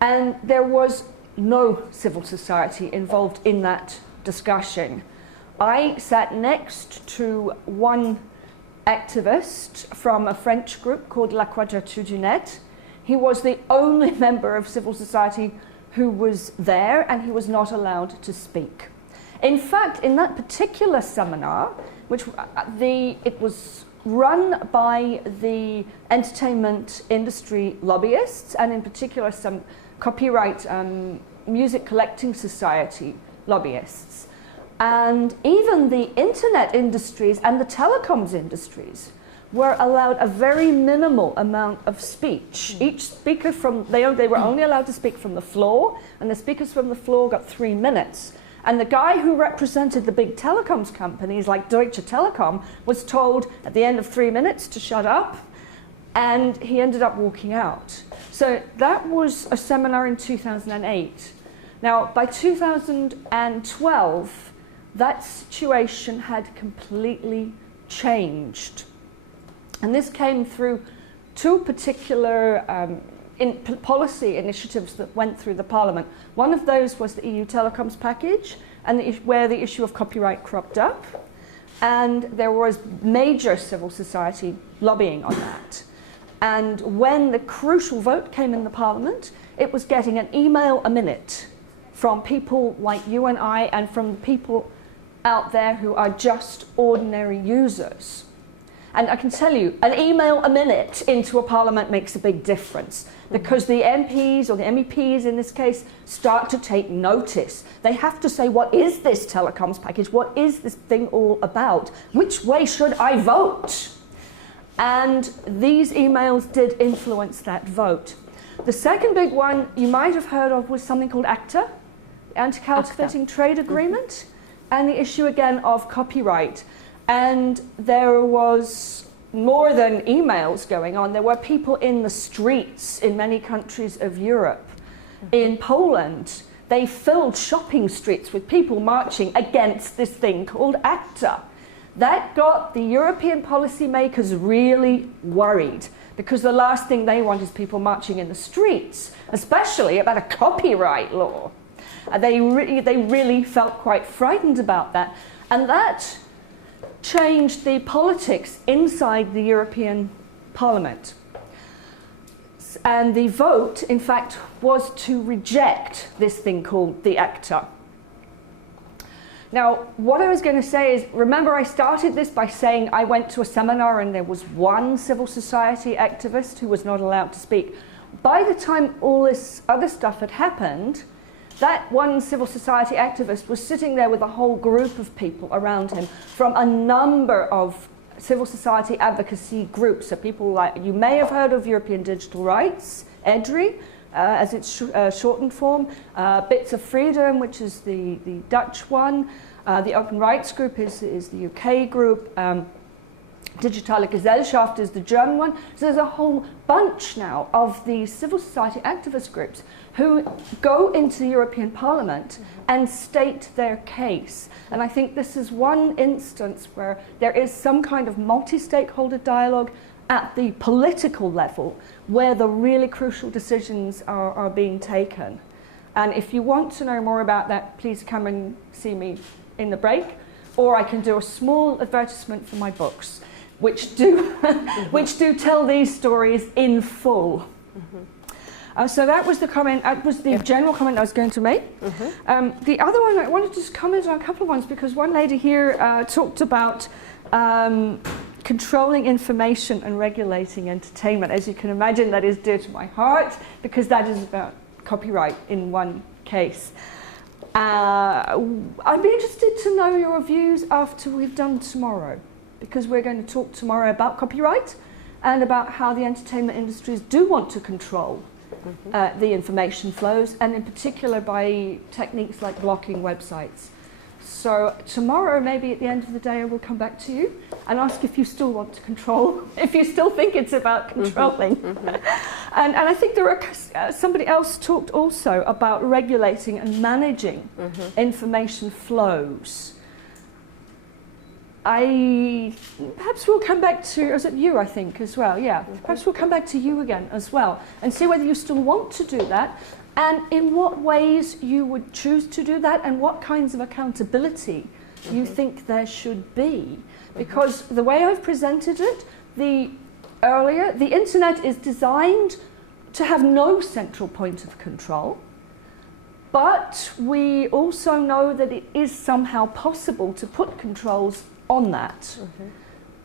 And there was no civil society involved in that discussion. I sat next to one activist from a French group called La Quadrature du Net. He was the only member of civil society who was there, and he was not allowed to speak. In fact, in that particular seminar, which it was run by the entertainment industry lobbyists, and in particular some copyright music collecting society lobbyists. And even the internet industries and the telecoms industries were allowed a very minimal amount of speech. Each speaker they were only allowed to speak from the floor, and the speakers from the floor got 3 minutes. And the guy who represented the big telecoms companies like Deutsche Telekom was told at the end of 3 minutes to shut up, and he ended up walking out. So that was a seminar in 2008. Now, by 2012, that situation had completely changed. And this came through two particular policy initiatives that went through the Parliament. One of those was the EU telecoms package, and where the issue of copyright cropped up. And there was major civil society lobbying on that. And when the crucial vote came in the Parliament, it was getting an email a minute from people like you and I, and from people out there who are just ordinary users. And I can tell you, an email a minute into a parliament makes a big difference, because the MPs, or the MEPs in this case, start to take notice. They have to say, what is this telecoms package? What is this thing all about? Which way should I vote? And these emails did influence that vote. The second big one you might have heard of was something called ACTA, Anti-Counterfeiting Trade Agreement, and the issue again of copyright. And there was more than emails going on. There were people in the streets in many countries of Europe. In Poland, they filled shopping streets with people marching against this thing called ACTA. That got the European policymakers really worried, because the last thing they want is people marching in the streets, especially about a copyright law. They really felt quite frightened about that. And that changed the politics inside the European Parliament. And the vote, in fact, was to reject this thing called the ACTA. Now, what I was going to say is, remember I started this by saying I went to a seminar and there was one civil society activist who was not allowed to speak. By the time all this other stuff had happened, that one civil society activist was sitting there with a whole group of people around him from a number of civil society advocacy groups. So people like, you may have heard of European Digital Rights, EuroDIG, as its shortened form, Bits of Freedom, which is the Dutch one, the Open Rights Group is the UK group, Digitale Gesellschaft is the German one. So there's a whole bunch now of these civil society activist groups who go into the European Parliament and state their case. And I think this is one instance where there is some kind of multi-stakeholder dialogue at the political level where the really crucial decisions are being taken. And if you want to know more about that, please come and see me in the break, or I can do a small advertisement for my books, which do, which do tell these stories in full. So that was the comment, that was the general comment I was going to make. The other one, I wanted to just comment on a couple of ones, because one lady here talked about controlling information and regulating entertainment. As you can imagine, that is dear to my heart, because that is about copyright in one case. I'd be interested to know your views after we've done tomorrow, because we're going to talk tomorrow about copyright and about how the entertainment industries do want to control the information flows, and in particular by techniques like blocking websites. So tomorrow, maybe at the end of the day, I will come back to you and ask if you still want to control, if you still think it's about controlling. And I think there are, somebody else talked also about regulating and managing information flows. Perhaps we'll come back to, is it you, I think, as well? Yeah, perhaps we'll come back to you again as well and see whether you still want to do that, and in what ways you would choose to do that, and what kinds of accountability you think there should be. Because the way I've presented it earlier, the internet is designed to have no central point of control, but we also know that it is somehow possible to put controls on that.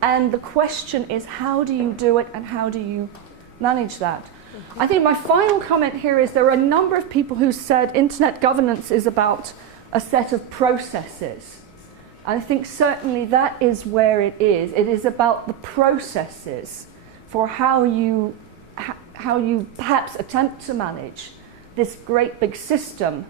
And the question is, how do you do it, and how do you manage that? I think my final comment here is there are a number of people who said internet governance is about a set of processes. I think certainly that is where it is. It is about the processes for how you perhaps attempt to manage this great big system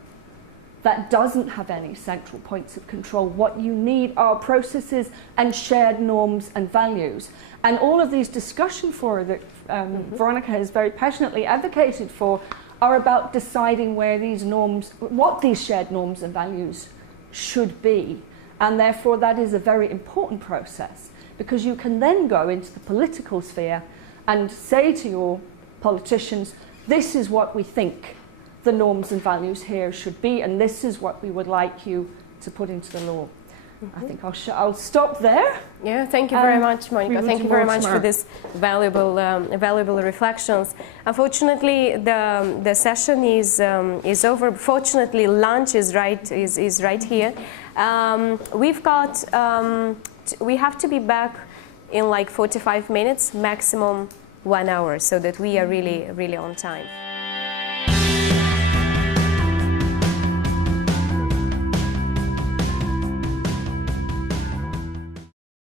that doesn't have any central points of control. What you need are processes and shared norms and values. And all of these discussion forums that Veronica has very passionately advocated for are about deciding where these norms, what these shared norms and values should be. And therefore that is a very important process, because you can then go into the political sphere and say to your politicians, this is what we think the norms and values here should be, and this is what we would like you to put into the law. I think I'll stop there. Yeah, thank you very much, Monica. Thank you very much for this valuable reflections. Unfortunately, the session is over. Fortunately, lunch is right here. We've got we have to be back in like 45 minutes, maximum 1 hour, so that we are really on time.